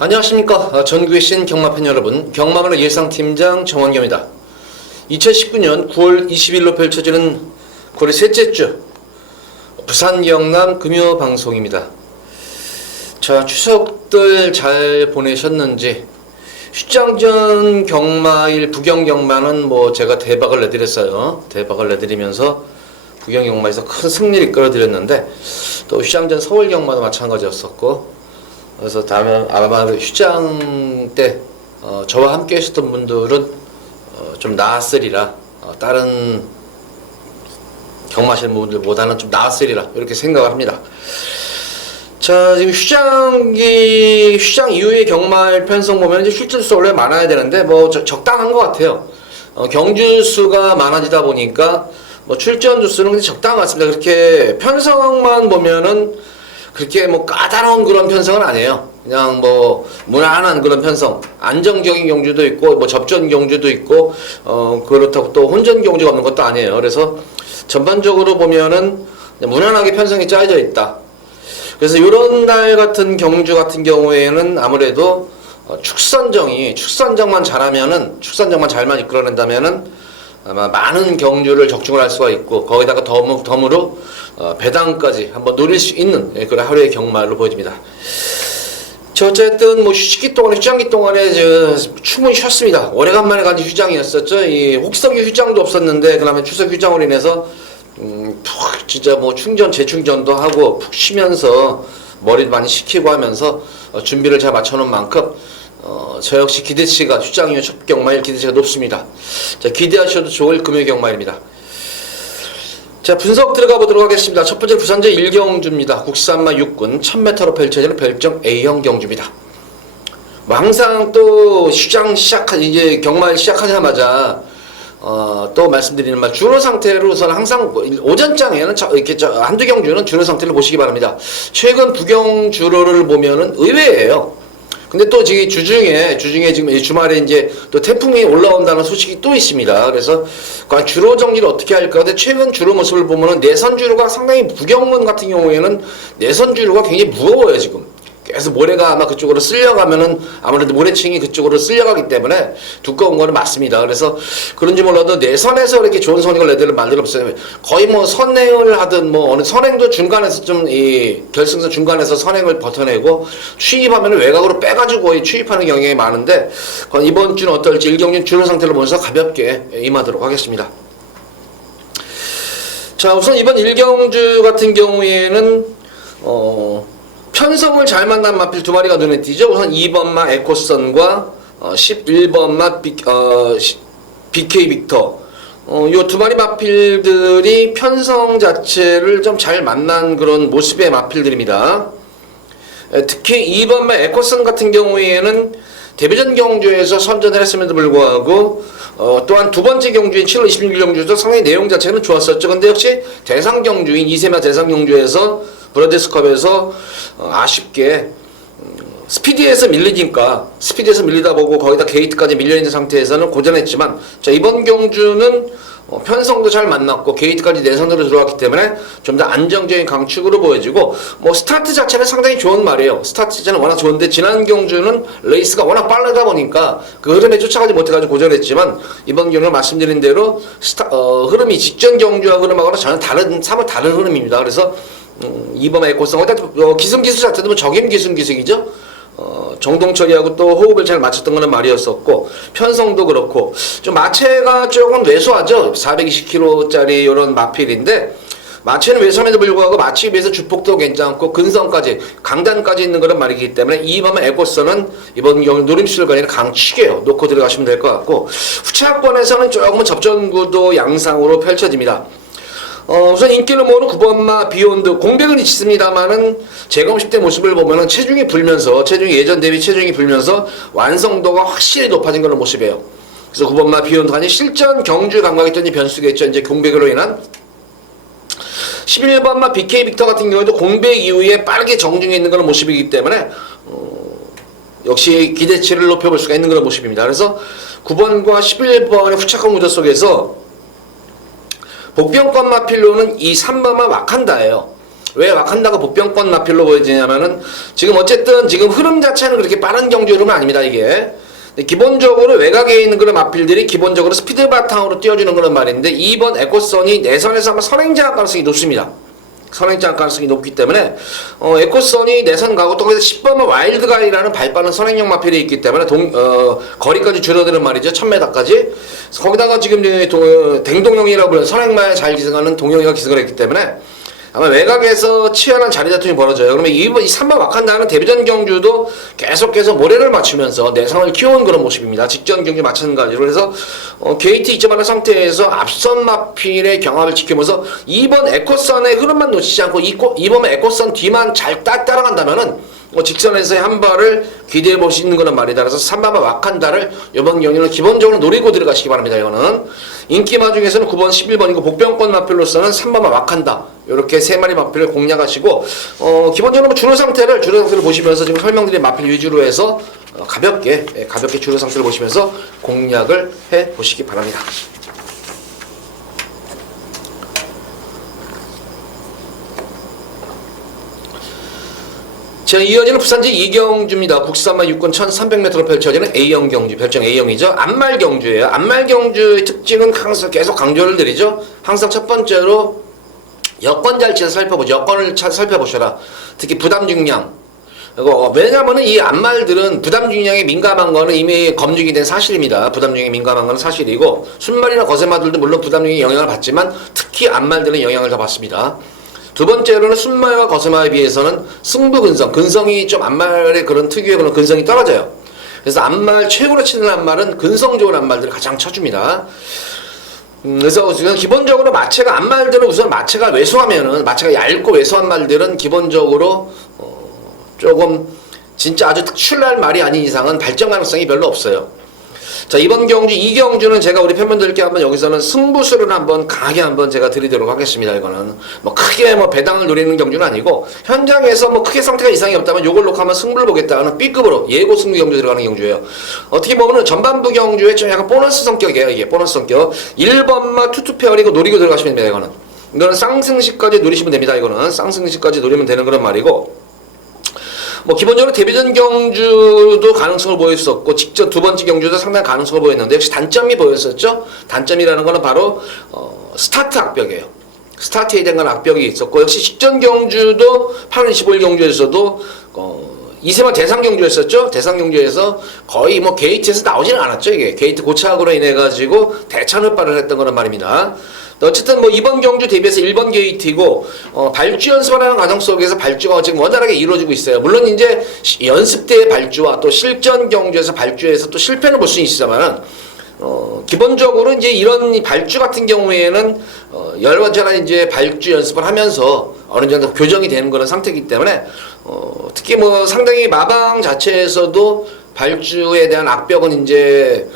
안녕하십니까. 전국의 신 경마팬 여러분, 경마만의 예상팀장 정원겸입니다. 2019년 9월 20일로 펼쳐지는 9월의 셋째 주 부산 경남 금요방송입니다. 자, 추석들 잘 보내셨는지, 휴장전 경마일 부경경마는 제가 대박을 내드렸어요. 대박을 내드리면서 부경경마에서 큰 승리를 끌어들였는데, 또 휴장전 서울경마도 마찬가지였었고, 그래서 아마 휴장 때 저와 함께 하셨던 분들은 좀 나았으리라, 다른 경마하시는 분들보다는 좀 나았으리라 이렇게 생각을 합니다. 자, 지금 휴장 이후의 경마일 편성 보면 이제 실질수 원래 많아야 되는데 적당한 것 같아요. 경주 수가 많아지다 보니까 출전 주수는 근데 적당한 것 같습니다. 그렇게 편성만 보면은 그렇게 까다로운 그런 편성은 아니에요. 그냥 무난한 그런 편성, 안정적인 경주도 있고 접전 경주도 있고 그렇다고 또 혼전 경주가 없는 것도 아니에요. 그래서 전반적으로 보면은 무난하게 편성이 짜여져 있다. 그래서 이런 날 같은 경주 같은 경우에는 아무래도 축선정만 축선정만 잘만 이끌어낸다면은 아마 많은 경주를 적중을 할 수가 있고, 거기다가 덤으로 배당까지 한번 노릴 수 있는 그런 하루의 경마로 보여집니다. 어쨌든 휴장기 동안에 충분히 쉬었습니다. 오래간만에 간 휴장이었었죠. 이 혹성유 휴장도 없었는데, 그다음에 추석 휴장으로 인해서 푹 진짜 재충전도 하고 푹 쉬면서 머리도 많이 식히고 하면서 준비를 잘 맞춰놓은 만큼 저 역시 기대치가 휴장 이후 첫 경마일 기대치가 높습니다. 자, 기대하셔도 좋을 금요 경마일입니다. 자, 분석 들어가 보도록 하겠습니다. 첫 번째 부산제 1경주입니다. 국산마 6군 1000m로 펼쳐지는 별정 A형 경주입니다. 항상 또 이제 경마일 시작하자마자 또 말씀드리는 말, 준호 상태로서는 항상 오전장에는 이렇게 한두 경주는 준호 상태를 보시기 바랍니다. 최근 부경주로를 보면은 의외예요. 근데 또 주중에 지금 주말에 이제 또 태풍이 올라온다는 소식이 또 있습니다. 그래서 주로 정리를 어떻게 할까? 근데 최근 주로 모습을 보면은 내선 주로가 상당히 부경문 같은 경우에는 내선 주로가 굉장히 무거워요, 지금. 그래서 모래가 아마 그쪽으로 쓸려가면은 아무래도 모래층이 그쪽으로 쓸려가기 때문에 두꺼운 거는 맞습니다. 그래서 그런지 몰라도 내선에서 이렇게 좋은 선행을 내드는 말들 없어요. 거의 선행을 하든 어느 선행도 중간에서 결승선 중간에서 선행을 버텨내고 추입하면 외곽으로 빼가지고 추입하는 경향이 많은데, 이번 주는 어떨지 1경주 준호 상태를 보면서 가볍게 임하도록 하겠습니다. 자, 우선 이번 1경주 같은 경우에는 편성을 잘 만난 마필 두 마리가 눈에 띄죠. 우선 2번마 에코선과 11번마 BK 빅터. 요 두 마리 마필들이 편성 자체를 좀 잘 만난 그런 모습의 마필들입니다. 특히 2번마 에코선 같은 경우에는 데뷔전 경주에서 선전을 했음에도 불구하고 또한 두 번째 경주인 7월 26일 경주도 상당히 내용 자체는 좋았었죠. 근데 역시 대상 경주인 이세마 대상 경주에서 브라데스컵에서 아쉽게 스피디에서 밀리다 보고 거기다 게이트까지 밀려있는 상태에서는 고전했지만, 자, 이번 경주는 편성도 잘 만났고 게이트까지 내선으로 들어왔기 때문에 좀 더 안정적인 강축으로 보여지고, 스타트 자체는 상당히 좋은 말이에요. 스타트 자체는 워낙 좋은데 지난 경주는 레이스가 워낙 빠르다 보니까 그 흐름에 쫓아가지 못해가지고 고전했지만, 이번 경주는 말씀드린 대로 흐름이 직전 경주와 흐름하고는 전혀 사뭇 다른 흐름입니다. 그래서 이번 에코성 기승기수 자체도 적임 기승기승이죠. 정동철이하고 또 호흡을 잘 맞췄던 거는 말이었었고, 편성도 그렇고 좀 마체가 조금 왜소하죠. 420kg짜리 이런 마필인데, 마체는 왜소함에도 불구하고 마치에 비해서 주폭도 괜찮고 근성까지 강단까지 있는 그런 말이기 때문에 이번 에코선은 이번 경우 노림수가 아니라 강치게요. 놓고 들어가시면 될 것 같고, 후차권에서는 조금은 접전구도 양상으로 펼쳐집니다. 우선 인기를 모으는 9번마 비욘드 공백은 있습니다만은 재검식 때 모습을 보면은 예전 대비 체중이 불면서 완성도가 확실히 높아진 그런 모습이에요. 그래서 9번마 비욘드가 아니 실전 경주 감각이 있던 변수겠죠. 이제 공백으로 인한 11번마 BK 빅터 같은 경우에도 공백 이후에 빠르게 정중해 있는 그런 모습이기 때문에 역시 기대치를 높여볼 수가 있는 그런 모습입니다. 그래서 9번과 11번의 후착한 구도 속에서 복병권 마필로는 이 3번마 와칸다예요. 왜 와칸다가 보병권 마필로 보여지냐면은 지금 어쨌든 지금 흐름 자체는 그렇게 빠른 경주 흐름은 아닙니다 이게. 기본적으로 외곽에 있는 그런 마필들이 기본적으로 스피드 바탕으로 띄워주는 그런 말인데 2번 에코선이 내선에서 아마 선행장할 가능성이 높습니다. 선행장 가능성이 높기 때문에 에코선이 내선 가고 또 거기서 10번은 와일드가이라는 발 빠른 선행형 마필이 있기 때문에 거리까지 줄어드는 말이죠. 1000m까지. 거기다가 지금 댕동형이라고 불리는 선행마에 잘 기승하는 동영이가 기승을 했기 때문에 아마 외곽에서 치열한 자리 다툼이 벌어져요. 그러면 이 3번 와칸다는 데뷔전 경주도 계속해서 모래를 맞추면서 내상을 키워온 그런 모습입니다. 직전 경주 마찬가지로. 그래서 게이트 2.1 상태에서 앞선 마필의 경합을 지키면서 2번 에코선의 흐름만 놓치지 않고 2번 에코선 뒤만 잘 따라간다면은 직선에서의 한 발을 기대해 볼 수 있는 거란 말이다. 그래서 3번 와칸다를 이번 경기는 기본적으로 노리고 들어가시기 바랍니다. 이거는 인기마 중에서는 9번, 11번이고 복병권 마필로서는 3번 와칸다 이렇게 세 마리 마필을 공략하시고 기본적으로 주로 상태를 보시면서 지금 설명드린 마필 위주로 해서 가볍게 주로 상태를 보시면서 공략을 해 보시기 바랍니다. 자, 이어지는 부산지 이경주입니다. 국산마 6권 1300m로 펼쳐지는 A형 경주, 별정 A형이죠. 안말 경주예요. 안말 경주의 특징은 항상 계속 강조를 드리죠. 항상 첫 번째로 여권 잘치를 살펴보죠. 여권을 살펴보셔라. 특히 부담 중량. 왜냐면은 이 안말들은 부담 중량에 민감한 거는 이미 검증이 된 사실입니다. 부담 중량에 민감한 거는 사실이고 순말이나 거세마들도 물론 부담 중량에 영향을 받지만 특히 안말들은 영향을 더 받습니다. 두 번째로는 순말과 거세마에 비해서는 승부 근성이 좀 안말의 그런 특유의 그런 근성이 떨어져요. 그래서 안말 최고로 치는 안말은 근성 좋은 안말들을 가장 쳐줍니다. 그래서 지금 기본적으로 마체가 안말들은 우선 마체가 얇고 왜소한 말들은 기본적으로 조금 진짜 아주 특출날 말이 아닌 이상은 발전 가능성이 별로 없어요. 자, 이번 경주 이경주는 제가 우리 팬분들께 한번 여기서는 승부수를 한번 강하게 한번 제가 드리도록 하겠습니다. 이거는 뭐 크게 배당을 노리는 경주는 아니고 현장에서 뭐 크게 상태가 이상이 없다면 요걸 놓고 한번 승부를 보겠다는 B급으로 예고 승부 경주 들어가는 경주예요. 어떻게 보면은 전반부 경주에 좀 약간 보너스 성격이에요. 이게 보너스 성격. 1번마 투투페어리고 노리고 들어가시면 됩니다. 이거는 쌍승시까지 노리시면 됩니다. 이거는 쌍승시까지 노리면 되는 그런 말이고. 기본적으로 데뷔전 경주도 가능성을 보였었고 직전 두 번째 경주도 상당히 가능성을 보였는데 역시 단점이 보였었죠. 단점이라는 거는 바로 스타트 악벽이에요. 스타트에 대한 악벽이 있었고 역시 직전 경주도 8월 25일 경주에서도 이세만 대상 경주였었죠. 대상 경주에서 거의 게이트에서 나오지는 않았죠. 이게 게이트 고착으로 인해 가지고 대찬을발을 했던 거란 말입니다. 어쨌든 이번 경주 대비해서 1번 게이트이고 발주 연습을 하는 과정 속에서 발주가 지금 원활하게 이루어지고 있어요. 물론 이제 연습 때의 발주와 또 실전 경주에서 발주에서 또 실패는 볼 수 있지만 기본적으로 이제 이런 발주 같은 경우에는 여러 번째나 이제 발주 연습을 하면서 어느 정도 교정이 되는 그런 상태이기 때문에 특히 상당히 마방 자체에서도 발주에 대한 악벽은 이제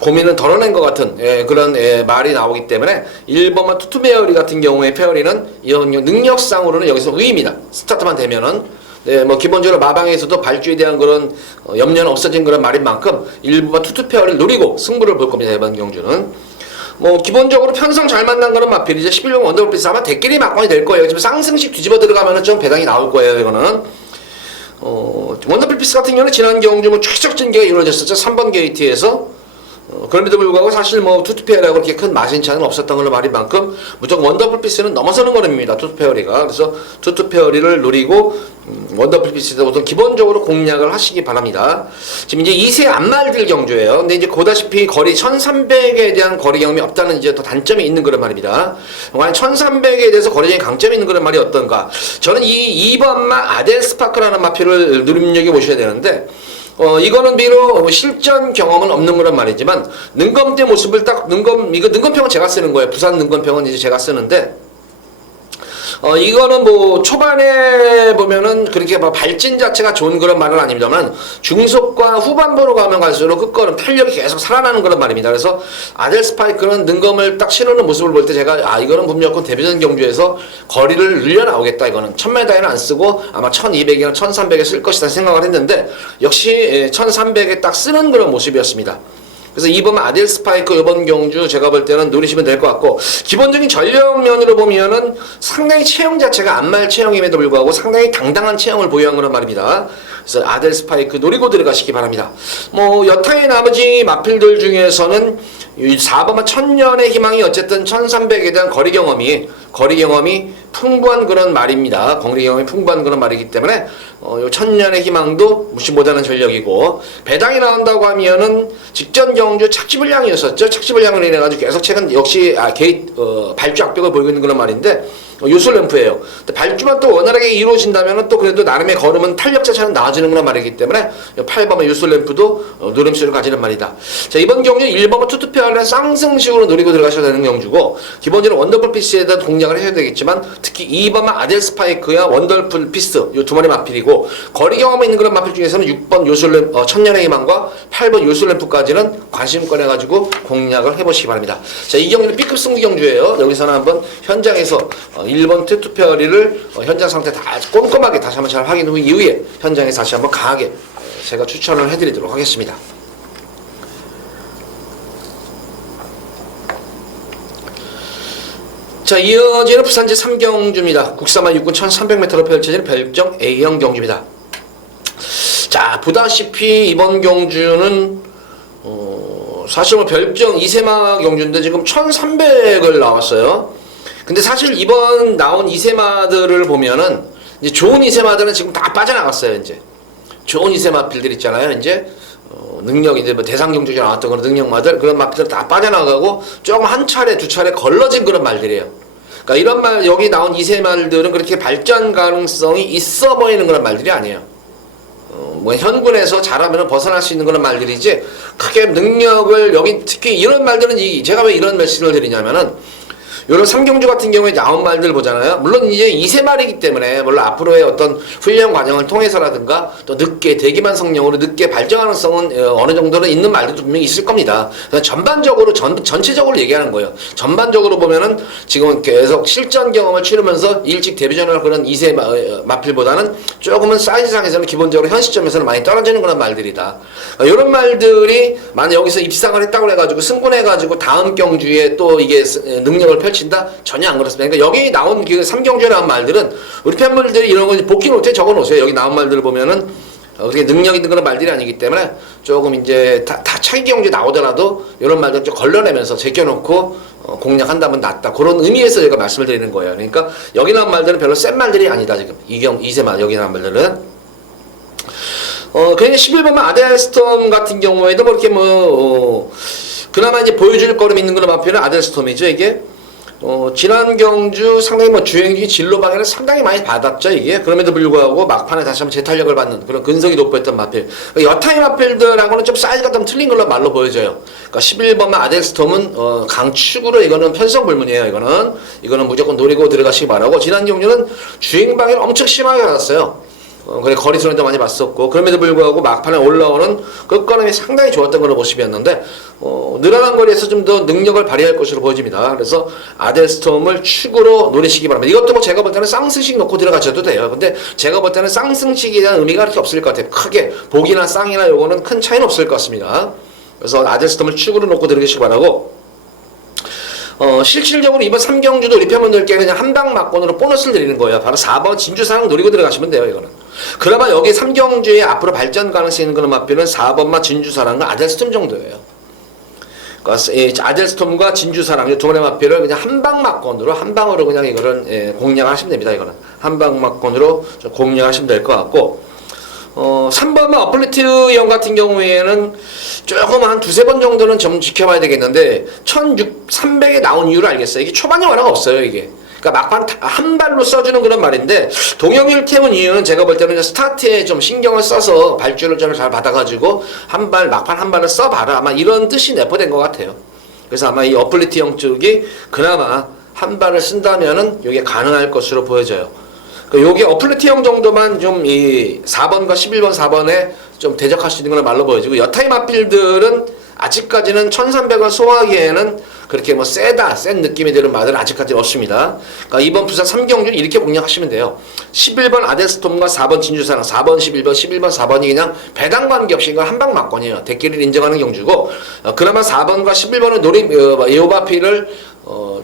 고민은 덜어낸 것 같은 그런 말이 나오기 때문에 1번만 투투페어리 같은 경우에 페어리는 이런 능력상으로는 여기서 우위입니다. 스타트만 되면은 기본적으로 마방에서도 발주에 대한 그런 염려는 없어진 그런 말인 만큼 1번만 투투페어리를 노리고 승부를 볼 겁니다. 이번 경주는 기본적으로 편성 잘 만난 거는 마필이죠. 11번 원더블피스 아마 대끼리 막건이 될 거예요. 지금 쌍승식 뒤집어 들어가면은 좀 배당이 나올 거예요. 이거는 원더블피스 같은 경우는 지난 경주 최적 전개가 이루어졌었죠. 3번 게이트에서 그럼에도 불구하고 사실 투투페어리하고 그렇게 큰 마진차는 없었던 걸로 말인 만큼 무조건 원더풀피스는 넘어서는 거랍니다. 투투페어리가. 그래서 투투페어리를 노리고 원더풀피스에서 우선 기본적으로 공략을 하시기 바랍니다. 지금 이제 2세 안말들 경주예요. 근데 이제 보다시피 거리 1300에 대한 거리 경험이 없다는 이제 또 단점이 있는 그런 말입니다. 과연 1300에 대해서 거리적인 강점이 있는 그런 말이 어떤가? 저는 이 2번마 아델스파크라는 마표를 눈여겨보셔야 되는데 이거는 비록 실전 경험은 없는 거란 말이지만 능검 때 모습을 이거 능검평은 제가 쓰는 거예요. 부산 능검평은 이제 제가 쓰는데 이거는 초반에 보면은 그렇게 발진 자체가 좋은 그런 말은 아닙니다만 중속과 후반부로 가면 갈수록 끝걸음 탄력이 계속 살아나는 그런 말입니다. 그래서 아델 스파이크는 능검을 딱 신우는 모습을 볼 때 제가 이거는 무조건 데뷔전 경주에서 거리를 늘려 나오겠다. 이거는 1000m에는 안 쓰고 아마 1200이나 1300에 쓸 것이다 생각을 했는데 역시 1300에 딱 쓰는 그런 모습이었습니다. 그래서 2번 아델 스파이크 이번 경주 제가 볼 때는 노리시면 될 것 같고, 기본적인 전력면으로 보면은 상당히 체형 자체가 안말 체형임에도 불구하고 상당히 당당한 체형을 보유한 거란 말입니다. 그래서 아델 스파이크 노리고 들어가시기 바랍니다. 뭐 여타의 나머지 마필들 중에서는 4번만 천년의 희망이 어쨌든 1300에 대한 거리 경험이 풍부한 그런 말입니다. 거리 경험이 풍부한 그런 말이기 때문에 요 천년의 희망도 무시 못하는 전력이고, 배당이 나온다고 하면은 직전 경주 착지불량이었었죠. 착지불량을 인해가지고 계속 최근 역시 발주 악벽을 보이고 있는 그런 말인데, 요술램프예요. 발주만 또 원활하게 이루어진다면 또 그래도 나름의 걸음은 탄력 자체는 나아지는 그런 말이기 때문에 8번의 요술램프도 노림수를 가지는 말이다. 자, 이번 경주 1번은 투투페어는 쌍승식으로 노리고 들어가셔야 되는 경주고, 기본적으로 원더풀 피스에 대한 공략을 해야 되겠지만 특히 2번은 아델 스파이크야 원더풀 피스 요 두 마리 마필이고, 거리 경험이 있는 그런 마필 중에서는 6번 요술램프 천년의 희망과 8번 요술램프까지는 관심권 해가지고 공략을 해보시기 바랍니다. 자, 이 경기는 B급 승부 경주예요. 여기서는 한번 현장에서 1번 투투페어리를 현장 상태 다 꼼꼼하게 다시 한번 잘 확인 후 이후에 현장에서 다시 한번 강하게 제가 추천을 해드리도록 하겠습니다. 자, 이어지는 부산제 3경주입니다. 국사만 육군 1300m로 펼쳐지는 별정 A형 경주입니다. 자, 보다시피 이번 경주는 사실 뭐 별정 2세마 경주인데 지금 1300을 나왔어요. 근데 사실 이번 나온 2세마들을 보면은 이제 좋은 2세마들은 지금 다 빠져나갔어요. 이제 좋은 2세마 필들 있잖아요. 이제 능력, 이제 뭐 대상경주에 나왔던 그런 능력마들, 그런 마필들 다 빠져나가고 조금 한 차례 두 차례 걸러진 그런 말들이에요. 그러니까 이런 말, 여기 나온 2세 말들은 그렇게 발전 가능성이 있어 보이는 그런 말들이 아니에요. 뭐 현군에서 잘하면 벗어날 수 있는 그런 말들이지, 크게 능력을, 여기 특히 이런 말들은 제가 왜 이런 메시지를 드리냐면은, 요런 3경주 같은 경우에 나온 말들 보잖아요. 물론 이제 2세 말이기 때문에 물론 앞으로의 어떤 훈련 과정을 통해서라든가 또 늦게 대기만 성령으로 늦게 발전 가능성은 어느 정도는 있는 말들도 분명히 있을 겁니다. 전반적으로 전체적으로 얘기하는 거예요. 전반적으로 보면은 지금은 계속 실전 경험을 치르면서 일찍 데뷔전을 그런 2세 마필보다는 조금은 사이즈상에서는 기본적으로 현 시점에서는 많이 떨어지는 그런 말들이다. 이런 말들이 만약 여기서 입상을 했다고 해가지고 승분해가지고 다음 경주에 또 이게 능력을 펼친다? 전혀 안 그렇습니다. 그러니까 여기 나온 그 3경주에 나온 말들은 우리 팬분들이 이런 거 복귀 노트에 적어 놓으세요. 여기 나온 말들을 보면은 그렇게 능력 있는 그런 말들이 아니기 때문에 조금 이제 다 차기 경주에 나오더라도 이런 말들 좀 걸러내면서 제껴놓고 공략한다면 낫다. 그런 의미에서 제가 말씀을 드리는 거예요. 그러니까 여기 나온 말들은 별로 센 말들이 아니다. 지금 2세만 여기 나온 말들은. 그냥 11번만 아델스톰 같은 경우에도 뭐 이렇게 그나마 이제 보여줄 거름 있는 그런 마표는 아델스톰이죠, 이게. 지난 경주 상당히 주행기 진로 방해를 상당히 많이 받았죠, 이게. 그럼에도 불구하고 막판에 다시 한번 재탄력을 받는 그런 근성이 돋보였던 마필. 그러니까 여타의 마필들하고는 좀 사이즈가 좀 틀린 걸로 말로 보여져요. 그러니까 11번만 아델스톰은 강축으로 이거는 편성불문이에요, 이거는 무조건 노리고 들어가시기 바라고. 지난 경주는 주행 방해를 엄청 심하게 받았어요. 그래 거리수는도 많이 봤었고, 그럼에도 불구하고 막판에 올라오는 끝걸음이 상당히 좋았던 그런 모습이었는데 늘어난 거리에서 좀 더 능력을 발휘할 것으로 보여집니다. 그래서 아델스톰을 축으로 노리시기 바랍니다. 이것도 제가 볼 때는 쌍승식 놓고 들어가셔도 돼요. 근데 제가 볼 때는 쌍승식에 대한 의미가 그렇게 없을 것 같아요. 크게 복이나 쌍이나 요거는 큰 차이는 없을 것 같습니다. 그래서 아델스톰을 축으로 놓고 들어가시기 바라고. 실질적으로 이번 3경주도 우리 팬분들께 그냥 한방 막권으로 보너스를 드리는 거예요. 바로 4번 진주사랑 노리고 들어가시면 돼요, 이거는. 그나마 여기 3경주에 앞으로 발전 가능성이 있는 그런 마표는 4번만 진주사랑과 아델스톰 정도예요. 그러니까 아델스톰과 진주사랑 이 두 번의 마표를 그냥 한방 막권으로, 한방으로 그냥 이거는 공략하시면 됩니다, 이거는. 한방 막권으로 공략하시면 될 것 같고. 3번은 어플리트형 같은 경우에는 조금 한 두세 번 정도는 좀 지켜봐야 되겠는데 1600에 나온 이유를 알겠어요. 이게 초반에 워낙 없어요, 이게. 그러니까 막판 한 발로 써주는 그런 말인데, 동영일 태운 이유는 제가 볼 때는 스타트에 좀 신경을 써서 발주를 좀 잘 받아가지고 막판 한 발을 써봐라, 아마 이런 뜻이 내포된 것 같아요. 그래서 아마 이 어플리트형 쪽이 그나마 한 발을 쓴다면은 이게 가능할 것으로 보여져요. 요게 어플리트형 정도만 좀 이 4번과 11번 4번에 좀 대적할 수 있는 걸 말로 보여지고, 여타의 마필들은 아직까지는 1300을 소화하기에는 그렇게 뭐 센 느낌이 드는 말은 아직까지 없습니다. 그러니까 이번 부산 3경주는 이렇게 공략하시면 돼요. 11번 아델스톰과 4번 진주사랑, 4번 11번 4번이 그냥 배당 관계없이 이건 한방 막권이에요. 대끼를 인정하는 경주고, 그나마 4번과 11번은 요 마필을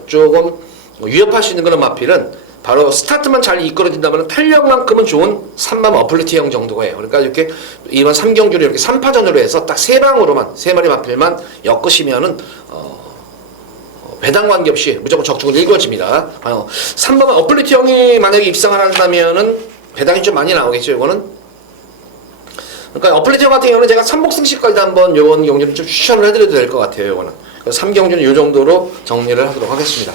조금 위협할 수 있는 그런 마필은 바로 스타트만 잘 이끌어진다면 탄력만큼은 좋은 3번 어플리티형 정도가 해요. 그러니까 이렇게 이번 3경주를 이렇게 3파전으로 해서 딱 3방으로만 3마리 마필만 엮으시면은 배당 관계없이 무조건 적중을 읽어집니다. 3번 어플리티형이 만약에 입상을 한다면은 배당이 좀 많이 나오겠죠. 이거는. 그러니까 어플리티형 같은 경우는 제가 3복승식까지 한번 요번 경주는 좀 추천을 해드려도 될 것 같아요. 요거는. 3경주는 요 정도로 정리를 하도록 하겠습니다.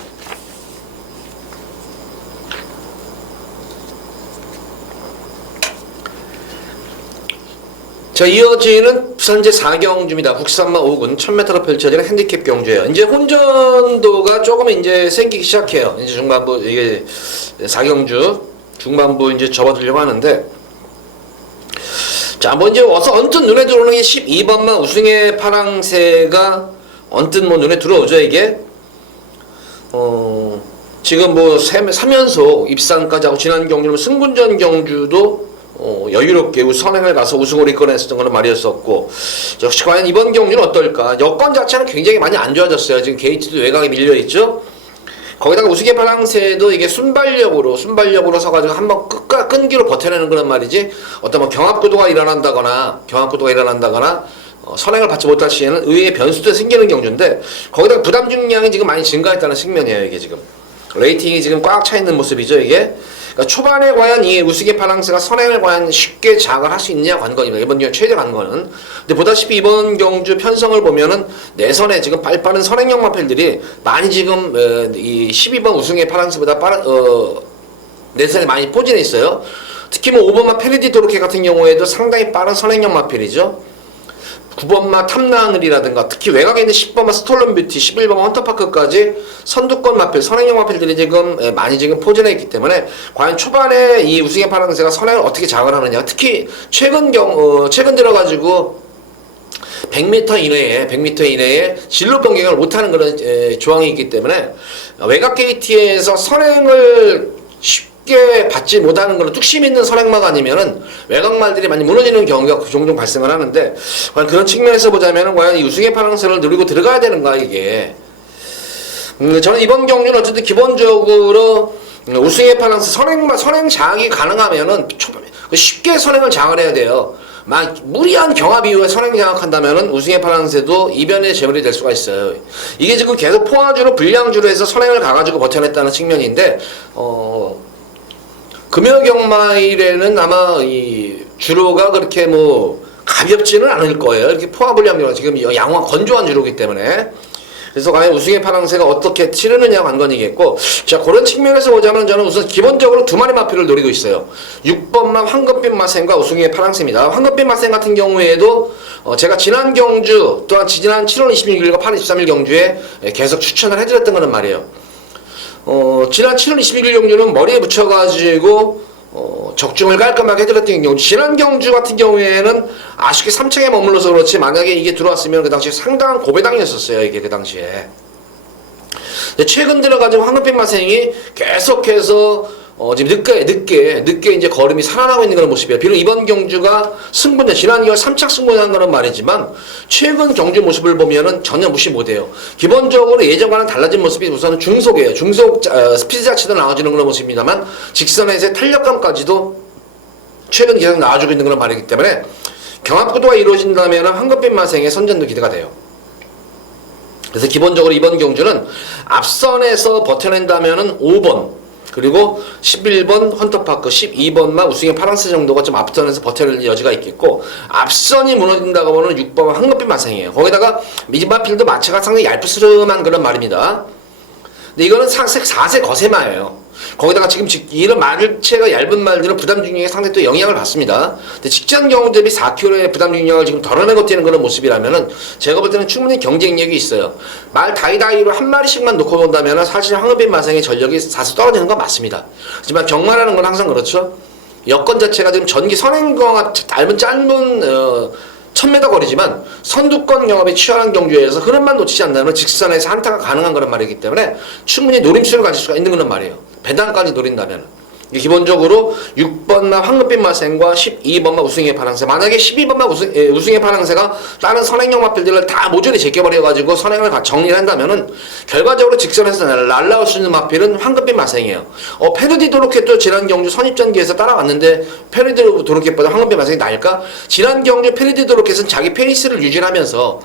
자, 이어지는 부산제 4경주입니다. 국산마 5군 1000m로 펼쳐지는 핸디캡 경주예요. 이제 혼전도가 조금 이제 생기기 시작해요. 이제 중반부, 이게 4경주 중반부 이제 접어들려고 하는데, 자, 먼저 와서 언뜻 눈에 들어오는 게 12번만 우승의 파랑새가 언뜻 뭐 눈에 들어오죠, 이게. 지금 뭐 3연속 입상까지 하고 지난 경주는 승군전 경주도 여유롭게 선행을 가서 우승을 이끌어냈었던 거는 말이었었고, 역시 과연 이번 경주는 어떨까? 여건 자체는 굉장히 많이 안 좋아졌어요. 지금 게이트도 외곽에 밀려있죠? 거기다가 우승의 파랑새도 이게 순발력으로 서가지고 한번 끈기로 버텨내는 그런 말이지, 어떤 뭐 경합구도가 일어난다거나 선행을 받지 못할 시에는 의외의 변수도 생기는 경주인데, 거기다가 부담 중량이 지금 많이 증가했다는 측면이에요. 이게 지금 레이팅이 지금 꽉 차 있는 모습이죠. 이게. 그러니까 초반에 과연 이 우승의 파랑새가 선행을 과연 쉽게 장악을 할 수 있느냐 관건입니다. 이번 경주 최대 관건은. 근데 보다시피 이번 경주 편성을 보면은 내선에 지금 빠른 선행형 마필들이 많이 지금 이 12번 우승의 파랑새보다 내선에 많이 포진해 있어요. 특히 뭐 5번마 페리디 도르케 같은 경우에도 상당히 빠른 선행형 마필이죠. 9번마 탐나늘이라든가 특히 외곽에 있는 10번마 스톨런 뷰티, 11번마 헌터파크까지 선두권 마필, 선행형 마필들이 지금 많이 지금 포진해 있기 때문에 과연 초반에 이 우승의 파랑새가 선행을 어떻게 장을 하느냐, 특히 최근 들어가지고 100m 이내에 진로 변경을 못하는 그런 조항이 있기 때문에 외곽 게이트에서 선행을 쉽게 받지 못하는 그런 뚝심 있는 선행마가 아니면은 외곽말들이 많이 무너지는 경우가 종종 발생을 하는데, 과연 그런 측면에서 보자면은 과연 이 우승의 파랑새를 누리고 들어가야 되는가 이게. 저는 이번 경주는 어쨌든 기본적으로 우승의 파랑새 선행 장악이 가능하면은 쉽게 선행을 장을 해야 돼요. 막 무리한 경합 이후에 선행 장악한다면은 우승의 파랑새도 이변의 제물이 될 수가 있어요. 이게 지금 계속 포화주로 불량주로 해서 선행을 가가지고 버텨냈다는 측면인데, 금요경마일에는 아마 이 주로가 그렇게 뭐 가볍지는 않을 거예요. 이렇게 포화불량주가 지금 양호한 건조한 주로기 때문에. 그래서 과연 우승의 파랑새가 어떻게 치르느냐 관건이겠고, 자, 그런 측면에서 보자면 저는 우선 기본적으로 두 마리 마필을 노리고 있어요. 6번마 황금빛 마생과 우승의 파랑새입니다. 황금빛 마생 같은 경우에도 제가 지난 경주 또한 지난 7월 26일과 8월 23일 경주에 계속 추천을 해드렸던 거는 말이에요. 지난 7월 21일 경주는 머리에 붙여가지고 적중을 깔끔하게 해드렸던 경우, 지난 경주 같은 경우에는 아쉽게 3층에 머물러서 그렇지 만약에 이게 들어왔으면 그 당시에 상당한 고배당이었었어요. 이게 그 당시에. 근데 최근 들어가지고 황금빛 마생이 계속해서 지금 늦게 이제 걸음이 살아나고 있는 그런 모습이에요. 비록 이번 경주가 승부는 지난 2월 3착 승부한 거는 말이지만 최근 경주 모습을 보면은 전혀 무시 못해요. 기본적으로 예전과는 달라진 모습이 우선은 중속이에요. 중속 스피드 자체도 나와주는 그런 모습입니다만 직선에서의 탄력감까지도 최근 계속 나와주고 있는 그런 말이기 때문에 경합구도가 이루어진다면 황금빛 마생의 선전도 기대가 돼요. 그래서 기본적으로 이번 경주는 앞선에서 버텨낸다면은 5번 그리고 11번 헌터파크, 12번만 우승의 파랑새 정도가 좀 앞선에서 버텨낼 여지가 있겠고, 앞선이 무너진다고 보면 6번 황금빛 마생이에요. 거기다가 미지마필도 마체가 상당히 얄푸스름한 그런 말입니다. 근데 이거는 4세 거세마예요. 거기다가 지금 이런 말체가 얇은 말들은 부담 중량에 상당히 또 영향을 받습니다. 근데 직전 경우 대비 4kg의 부담 중량을 지금 덜어내고 뛰는 그런 모습이라면은 제가 볼 때는 충분히 경쟁력이 있어요. 말 다이다이로 한 마리씩만 놓고 본다면은 사실 황금빛 마생의 전력이 사실 떨어지는 건 맞습니다. 하지만 경마라는 건 항상 그렇죠. 여건 자체가 지금 전기 선행경합 짧은 1000m 거리지만 선두권 경합이 치열한 경주에서 흐름만 놓치지 않는다면 직선에서 한타가 가능한 그런 말이기 때문에 충분히 노림수를 가질 수가 있는 그런 말이에요. 배당까지 노린다면. 기본적으로 6번마 황금빛 마생과 12번마 우승의 파랑새, 만약에 12번마 우승의 파랑새가 다른 선행형 마필들을 다 모조리 제껴버려가지고 선행을 정리를 한다면은 결과적으로 직선에서 날라올 수 있는 마필은 황금빛 마생이에요. 페르디 도로켓도 지난 경주 선입전기에서 따라왔는데 페르디 도로켓보다 황금빛 마생이 나을까? 지난 경주 페르디 도로켓은 자기 페이스를 유지하면서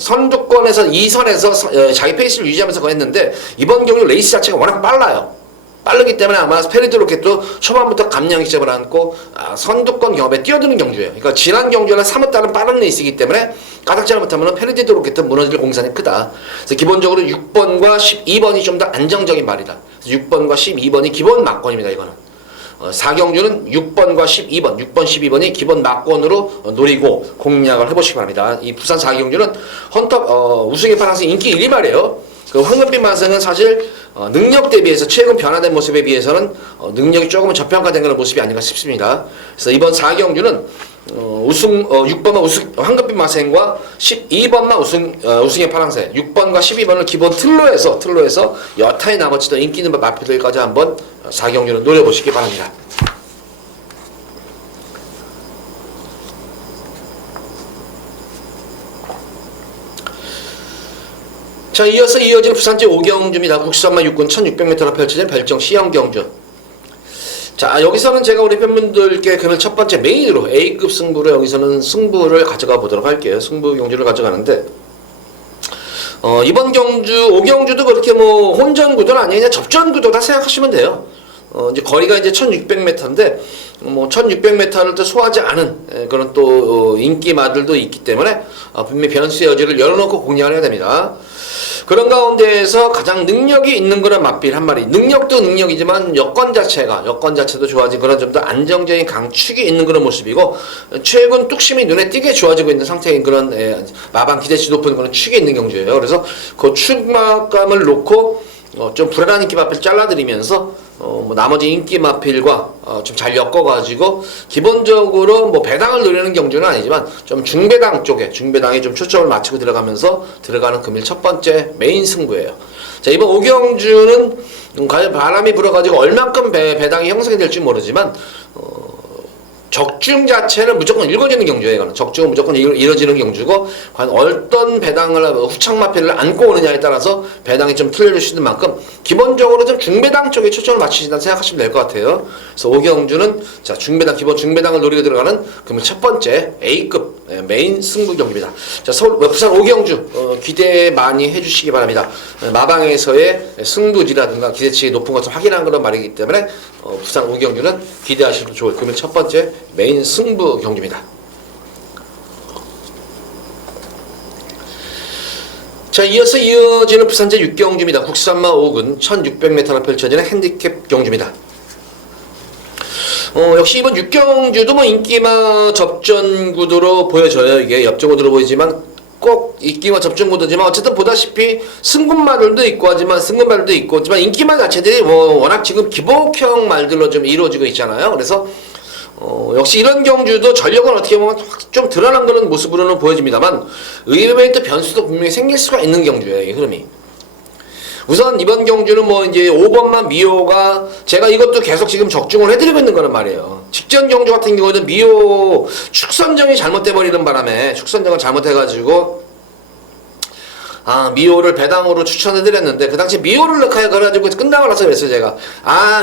선두권에서 2선에서 자기 페이스를 유지하면서 했는데 이번 경주 레이스 자체가 워낙 빨라요. 빠르기 때문에 아마 페르디 로켓도 초반부터 감량 시점을 안고 선두권 경합에 뛰어드는 경주예요. 그러니까 지난 경주는 3회 따른 빠른 레이스이기 때문에 까닥지를 못하면 페르디 로켓은 무너질 공산이 크다. 그래서 기본적으로 6번과 12번이 좀 더 안정적인 말이다. 6번과 12번이 기본 막권입니다. 이거는 4경주는 6번과 12번, 6번, 12번이 기본 막권으로 노리고 공략을 해보시기 바랍니다. 이 부산 4경주는 헌터 우승의 파랑새 인기 1위 말이에요. 그 황금빛 마생은 사실 능력 대비해서 최근 변화된 모습에 비해서는 능력이 조금은 저평가된 그런 모습이 아닌가 싶습니다. 그래서 이번 4경주는 6번마 황금빛 마생과 12번마 우승의 파랑새, 6번과 12번을 기본 틀로 해서 여타의 나머지 더 인기 있는 마필들까지 한번 4경주는 노려보시기 바랍니다. 자, 이어서 이어지는 부산제 5경주입니다. 국수산마 6군 1600m로 펼쳐진 별정 C형 경주. 자, 여기서는 제가 우리 팬분들께 그러면 첫 번째 메인으로 A급 승부로 여기서는 승부를 가져가 보도록 할게요. 승부 경주를 가져가는데 이번 경주 5경주도 그렇게 뭐 혼전 구도는 아니냐 접전 구도다 생각하시면 돼요. 이제 거리가 이제 1600m인데 뭐 1600m를 또 소화하지 않은 그런 또 인기마들도 있기 때문에 분명히 변수의 여지를 열어놓고 공략을 해야 됩니다. 그런 가운데에서 가장 능력이 있는 그런 맞빌 한 마리, 능력도 능력이지만 여건 자체도 좋아진 그런 좀 더 안정적인 강축이 있는 그런 모습이고 최근 뚝심이 눈에 띄게 좋아지고 있는 상태인 그런 마방 기대치 높은 그런 축이 있는 경주예요. 그래서 그 축막감을 놓고 좀 불안한 인기 마필 잘라드리면서 뭐 나머지 인기 마필과 좀 잘 엮어가지고 기본적으로 뭐 배당을 노리는 경주는 아니지만 좀 중배당에 좀 초점을 맞추고 들어가면서 들어가는 금일 첫 번째 메인 승부예요. 자, 이번 5경주는 과연 바람이 불어가지고 얼만큼 배당이 형성이 될지 모르지만 적중 자체는 무조건 이루어지는 경주예요. 이거는 적중은 무조건 이루어지는 경주고 과연 어떤 배당을 후창마필을 안고 오느냐에 따라서 배당이 좀 틀려질 수 있는 만큼 기본적으로 좀 중배당 쪽에 초점을 맞추신다고 생각하시면 될 것 같아요. 그래서 5경주는 자 기본 중배당을 노리고 들어가는 그러면 첫 번째 A급 메인 승부 경기입니다. 자, 부산 5경주 기대 많이 해주시기 바랍니다. 마방에서의 승부지라든가 기대치 높은 것을 확인한 그런 말이기 때문에 부산 5경주는 기대하셔도 좋을 그러면 첫 번째 메인 승부 경기입니다. 자, 이어서 이어지는 부산제 6경주입니다. 국산마 5군 1600m로 펼쳐지는 핸디캡 경주입니다. 역시 이번 6경주도 뭐 인기마 접전 구도로 보여져요. 이게 옆전 구도로 보이지만 꼭 인기마 접전 구도지만 어쨌든 보다시피 승군말들도 있고 하지만 승군말들도 있고 하지만 인기마 자체들이 워낙 지금 기복형 말들로 좀 이루어지고 있잖아요. 그래서 역시 이런 경주도 전력은 어떻게 보면 좀 드러난 그런 모습으로는 보여집니다만 의외의 또 변수도 분명히 생길 수가 있는 경주예요. 이 흐름이. 우선 이번 경주는 뭐 이제 5번만 미호가 제가 이것도 계속 지금 적중을 해드리고 있는 거란 말이에요. 직전 경주 같은 경우는 미호 축선정이 잘못돼 버리는 바람에 축선정을 잘못해가지고 미호를 배당으로 추천해드렸는데 그 당시 미호를 넣어가지고 끝나고 나서 그랬어요. 제가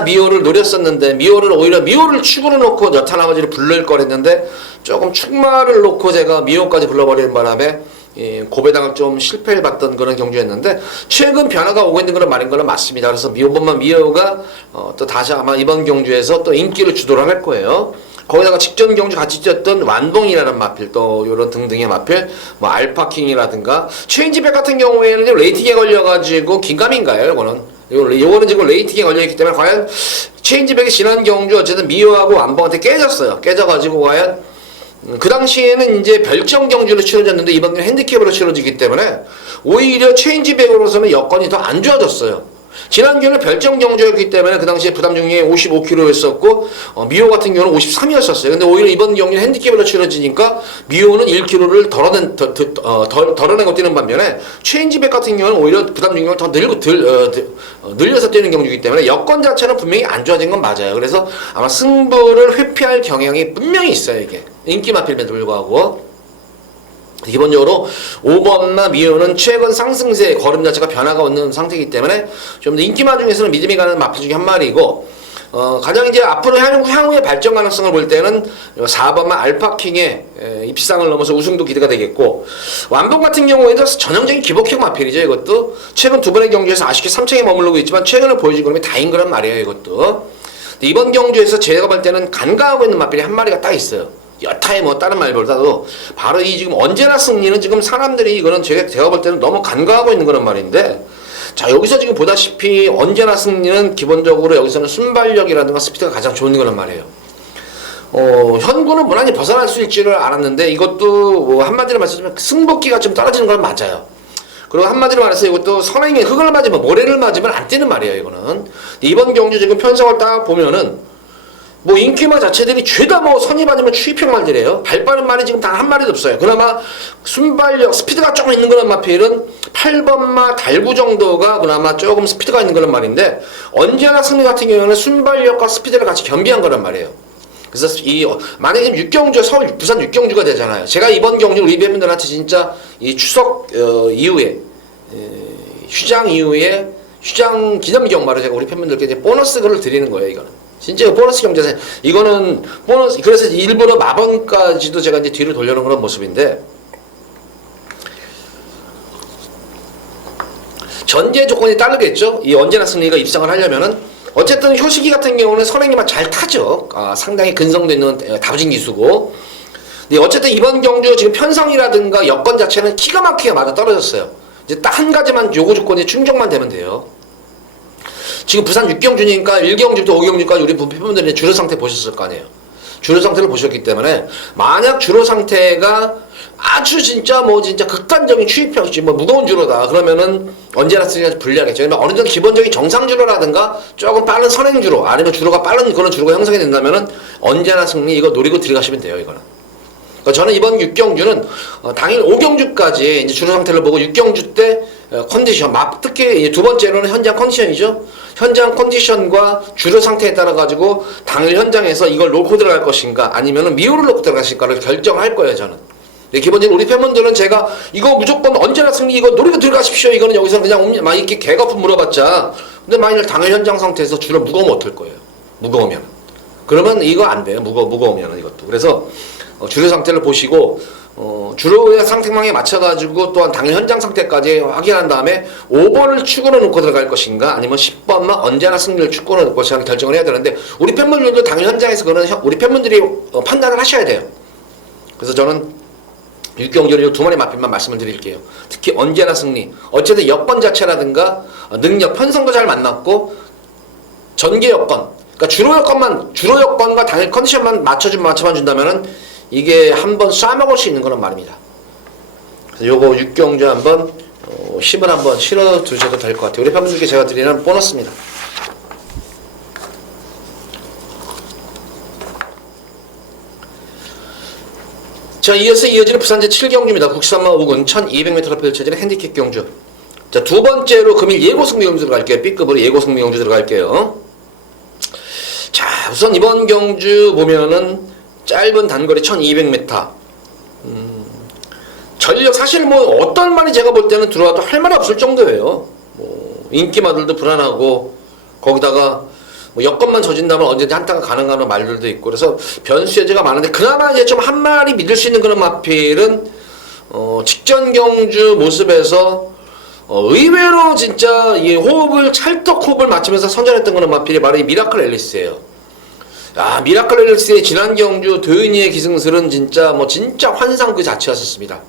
미호를 노렸었는데 미호를 축으로 놓고 여타 나머지를 불릴 거랬는데 조금 축마를 놓고 제가 미호까지 불러버리는 바람에 고배당을 좀 실패를 봤던 그런 경주였는데 최근 변화가 오고 있는 그런 말인 거는 맞습니다. 그래서 미호가 또 다시 아마 이번 경주에서 또 인기를 주도를 할 거예요. 거기다가 직전 경주 같이 뛰었던 완봉이라는 마필 또 요런 등등의 마필 뭐 알파킹이라든가 체인지백 같은 경우에는 레이팅에 걸려가지고 긴가민가요. 요거는 지금 레이팅에 걸려있기 때문에 과연 체인지백이 지난 경주 어쨌든 미호하고 완봉한테 깨져가지고 과연 그 당시에는 이제 별정 경주로 치러졌는데 이번 경우 핸디캡으로 치러지기 때문에 오히려 체인지백으로서는 여건이 더 안 좋아졌어요. 지난 기회는 별정 경주였기 때문에 그 당시에 부담 중량이 55kg였었고 미호 같은 경우는 53이었었어요. 근데 오히려 이번 경기는 핸디캡으로 치러지니까 미호는 1kg를 덜어내고 뛰는 반면에 최인지백 같은 경우는 오히려 부담 중량을 더 늘려서 뛰는 경주이기 때문에 여건 자체는 분명히 안 좋아진 건 맞아요. 그래서 아마 승부를 회피할 경향이 분명히 있어요. 이게 인기 마필임에도 불구하고. 기본적으로 5번마 미호는 최근 상승세 걸음 자체가 변화가 없는 상태이기 때문에 좀 더 인기마 중에서는 믿음이 가는 마필 중에 한 마리이고 가장 이제 앞으로 향후의 발전 가능성을 볼 때는 4번마 알파킹의 입상을 넘어서 우승도 기대가 되겠고 완봉 같은 경우에도 전형적인 기복형 마필이죠. 이것도 최근 두 번의 경주에서 아쉽게 3층에 머무르고 있지만 최근에 보여준 그림이 다인 거란 말이에요. 이것도 이번 경주에서 제가 볼 때는 간과하고 있는 마필이 한 마리가 딱 있어요. 여타의 뭐 다른 말보다도 바로 이 지금 언제나 승리는 지금 사람들이 이거는 제가 볼 때는 너무 간과하고 있는 그런 말인데 자 여기서 지금 보다시피 언제나 승리는 기본적으로 여기서는 순발력이라든가 스피드가 가장 좋은 거란 말이에요. 현구는 무난히 벗어날 수 있지를 알았는데 이것도 뭐 한마디로 말씀드리면 승복기가 좀 떨어지는 건 맞아요. 그리고 한마디로 말해서 이것도 선행에 흙을 맞으면 모래를 맞으면 안 뛰는 말이에요. 이거는 이번 경주 지금 편성을 딱 보면은 뭐 인기마 자체들이 죄다 뭐 선입 아니면 추입형 말들이에요. 발 빠른 말이 지금 단 한 마리도 없어요. 그나마 순발력 스피드가 조금 있는 그런 마필은 8번마 달구 정도가 그나마 조금 스피드가 있는 그런 말인데 언제나 승리 같은 경우는 순발력과 스피드를 같이 겸비한 거란 말이에요. 그래서 만약에 지금 육경주 부산 육경주가 되잖아요. 제가 이번 경주 우리 팬분들한테 진짜 이 추석 이후에 휴장 이후에 휴장 기념 경마를 제가 우리 팬분들께 이제 보너스 글을 드리는 거예요. 이거는. 진짜 보너스 경제세 이거는 보너스 그래서 일부러 마번까지도 제가 이제 뒤로 돌려놓은 그런 모습인데 전제 조건이 따르겠죠. 이 언제나 승리가 입상을 하려면은 어쨌든 효식이 같은 경우는 선행이만 잘 타죠. 상당히 근성도 있는 다부진 기수고. 근데 어쨌든 이번 경주 지금 편성이라든가 여건 자체는 기가 막히게 맞아 떨어졌어요. 이제 딱 한 가지만 요구 조건이 충족만 되면 돼요. 지금 부산 6경주니까 1경주부터 5경주까지 우리 팬분들이 주로 상태 보셨을 거 아니에요. 주로 상태를 보셨기 때문에 만약 주로 상태가 아주 진짜 뭐 진짜 극단적인 추입형이지 뭐 무거운 주로다 그러면은 언제나 쓰기가 불리하겠죠. 그러면 어느 정도 기본적인 정상 주로라든가 조금 빠른 선행 주로 아니면 주로가 빠른 그런 주로가 형성이 된다면은 언제나 승리 이거 노리고 들어가시면 돼요. 이거는. 저는 이번 6경주는 당일 5경주까지 이제 주로 상태를 보고 6경주 때 컨디션, 특히 두 번째로는 현장 컨디션이죠. 현장 컨디션과 주로 상태에 따라 가지고 당일 현장에서 이걸 놓고 들어갈 것인가 아니면은 미호를 놓고 들어가실까를 결정할 거예요. 저는. 기본적으로 우리 팬분들은 제가 이거 무조건 언제나 승리 이거 노리고 들어가십시오. 이거는 여기서 그냥 막 이렇게 개거품 물어봤자 근데 만일 당일 현장 상태에서 주로 무거우면 어떨 거예요? 무거우면. 그러면 이거 안 돼요. 무거우면 이것도. 그래서 주로 상태를 보시고 주로의 상태망에 맞춰가지고 또한 당일 현장 상태까지 확인한 다음에 5번을 축으로 놓고 들어갈 것인가 아니면 10번만 언제나 승리를 축구로 놓고 것인가 결정을 해야 되는데 우리 팬분들도 당일 현장에서 그거는 우리 팬분들이 판단을 하셔야 돼요. 그래서 저는 6경주를 두 마리 마필만 말씀을 드릴게요. 특히 언제나 승리 어쨌든 여건 자체라든가 능력 편성도 잘 만났고 전개 여건 그러니까 주로 여건과 당일 컨디션만 맞춰만 준다면은 이게 한번 쏴먹을 수 있는 그런 말입니다. 그래서 요거 6경주 한번 10을 한번 실어 두셔도 될 것 같아요. 우리 팬분들께 제가 드리는 보너스입니다. 자, 이어서 이어지는 부산 제7경주입니다. 국산마 5군 1200m로 펼쳐지는 핸디캡 경주. 자, 두 번째로 금일 예고승리 경주 들어갈게요. B급으로 예고승리 경주 들어갈게요. 자, 우선 이번 경주 보면은 짧은 단거리 1200m. 전력 사실 뭐 어떤 말이 제가 볼 때는 들어와도 할 말이 없을 정도예요. 뭐 인기마들도 불안하고 거기다가 뭐 여건만 져진다면 언제든지 한타가 가능한 말들도 있고 그래서 변수 여지가 많은데 그나마 이제 좀 한 마리 믿을 수 있는 그런 마필은 직전 경주 모습에서 의외로 진짜 이 찰떡 호흡을 맞추면서 선전했던 그런 마필이 바로 이 미라클 앨리스예요. 미라클 앨리스의 지난 경주 도윤이의 기승술은 진짜 진짜 환상 그 자체였었습니다.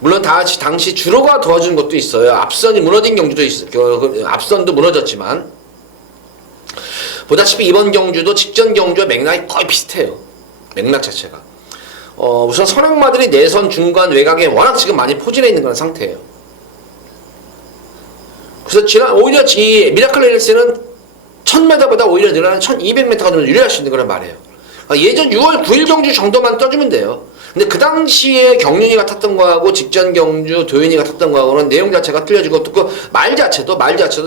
물론 당시 주로가 도와준 것도 있어요. 앞선이 무너진 경주도 있어요. 앞선도 무너졌지만 보다시피 이번 경주도 직전 경주와 맥락이 거의 비슷해요. 맥락 자체가. 우선 선행마들이 내선 중간 외곽에 워낙 지금 많이 포진해 있는 그런 상태예요. 그래서 오히려 이 미라클 앨리스는 1000m보다 오히려 늘어나는 1200m가 좀 유리할 수 있는 그런 말이에요. 예전 6월 9일 경주 정도만 떠주면 돼요. 근데 그 당시에 경륜이가 탔던 거하고 직전 경주 도윤이가 탔던 거하고는 내용 자체가 틀려지고 또 말 자체도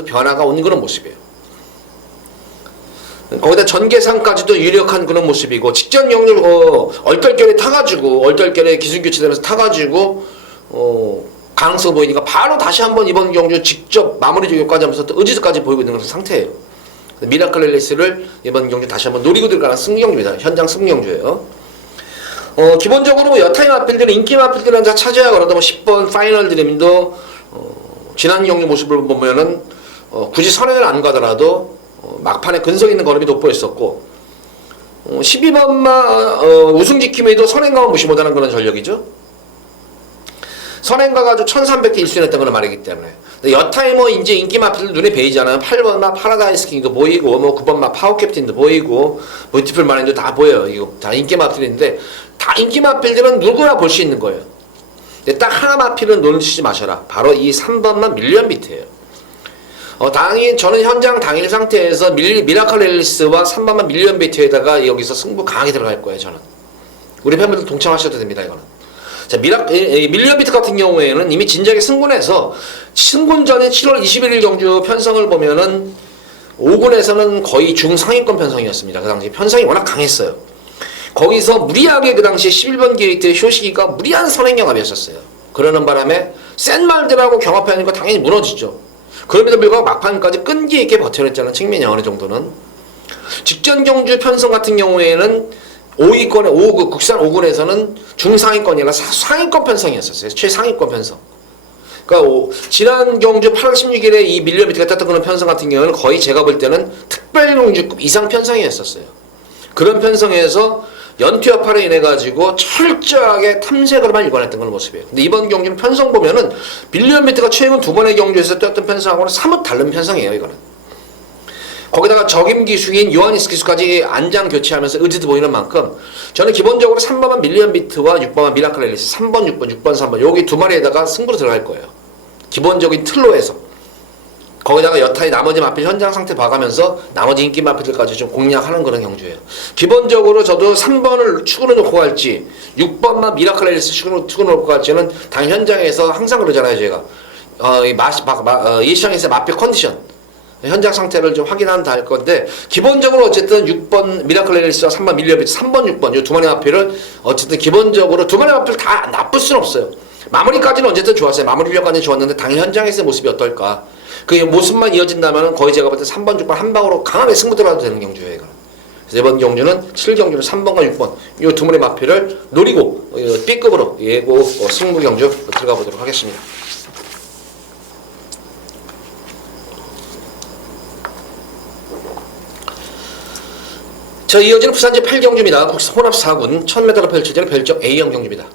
변화가 오는 그런 모습이에요. 거기다 전개상까지도 유력한 그런 모습이고 직전 경주를 얼떨결에 타가지고 얼떨결에 기술 교체되면서 타가지고 가능성 보이니까 바로 다시 한번 이번 경주 직접 마무리 조교까지 하면서 또 의지도까지 보이고 있는 그런 상태예요. 미라클 앨리스를 이번 경주 다시 한번 노리고 들어가는 승경주입니다. 현장 승경주예요. 기본적으로 뭐 여타의 마필들은 인기 마필들은 다 차지하거나 뭐 10번 파이널 드림도 지난 경주 모습을 보면은 굳이 선행을 안 가더라도 막판에 근성 있는 걸음이 돋보였었고 12번마 우승 지킴에도 선행가만 무시 못하는 그런 전력이죠. 선행가가 아주 1300대 1순위 했던 그런 말이기 때문에 여타의 뭐 이제 인기 마필들 눈에 보이잖아요. 8번마 파라다이스 킹도 보이고 뭐 9번마 파워 캡틴도 보이고 멀티플 마린도 다 보여요. 이거 다 인기 마필인데 다 인기 마필들은 누구나 볼 수 있는 거예요. 근데 딱 하나 마필은 놓치지 마셔라. 바로 이 3번마 밀리언 비트예요. 저는 현장 당일 상태에서 미라클 앨리스와 3번마 밀리언 비트에다가 여기서 승부 강하게 들어갈 거예요. 저는 우리 팬분들 동참하셔도 됩니다. 이거는. 자, 밀리언 비트 같은 경우에는 이미 진작에 승군해서 승군 전에 7월 21일 경주 편성을 보면은 5군에서는 거의 중상위권 편성이었습니다. 그 당시 편성이 워낙 강했어요. 거기서 무리하게 그 당시에 11번 게이트 쇼시기가 무리한 선행 경합이었었어요. 그러는 바람에 센 말들하고 경합하니까 당연히 무너지죠. 그럼에도 불구하고 막판까지 끈기 있게 버텨냈다는 측면이 어느 정도는 직전 경주 편성 같은 경우에는 5위권의 국산 5군에서는 중상위권이 아니라 상위권 편성이었었어요. 최상위권 편성. 그러니까 지난 경주 8월 16일에 이 밀리언 비트가 탔던 그런 편성 같은 경우는 거의 제가 볼 때는 특별공주급 이상 편성이었었어요. 그런 편성에서 연투 여파로 인해 가지고 철저하게 탐색으로만 일관했던 그런 모습이에요. 근데 이번 경주는 편성 보면은 밀리언 비트가 최근 2번의 경주에서 뛰었던 편성하고는 사뭇 다른 편성이에요. 이거는. 거기다가 적임 기수인 요하니스 기수까지 안장 교체하면서 의지도 보이는 만큼 저는 기본적으로 3번만 밀리언 비트와 6번만 미라클 앨리스 3번, 6번, 6번, 3번 여기 두 마리에다가 승부로 들어갈 거예요. 기본적인 틀로 해서. 거기다가 여타의 나머지 마필 현장 상태 봐가면서 나머지 인기 마필들까지 좀 공략하는 그런 경주예요. 기본적으로 저도 3번을 축으로 놓고 갈지 6번만 미라클 앨리스 축으로 놓고 갈지는 당 현장에서 항상 그러잖아요. 제가 이 시장에서 마필 컨디션 현장 상태를 좀 확인한다 할 건데 기본적으로 어쨌든 6번 미라클 앨리스와 3번 밀리언 비트 3번 6번 이 두 마리 마필을 어쨌든 기본적으로 두 마리 마필 다 나쁠 수는 없어요. 마무리까지는 어쨌든 좋았어요. 마무리력까지는 좋았는데 당일 현장에서의 모습이 어떨까 그 모습만 이어진다면 거의 제가 볼 때 3번 6번 한 방으로 강하게 승부 들어가도 되는 경주예요. 이거는. 그래서 이번 경주는 7경주는 3번과 6번 이 두 마리 마필을 노리고 B급으로 예고 승부 경주 들어가 보도록 하겠습니다. 자, 이어지는 부산제 8경주입니다. 혼합 4군 1000m로 펼쳐지는 별적 A형 경주입니다.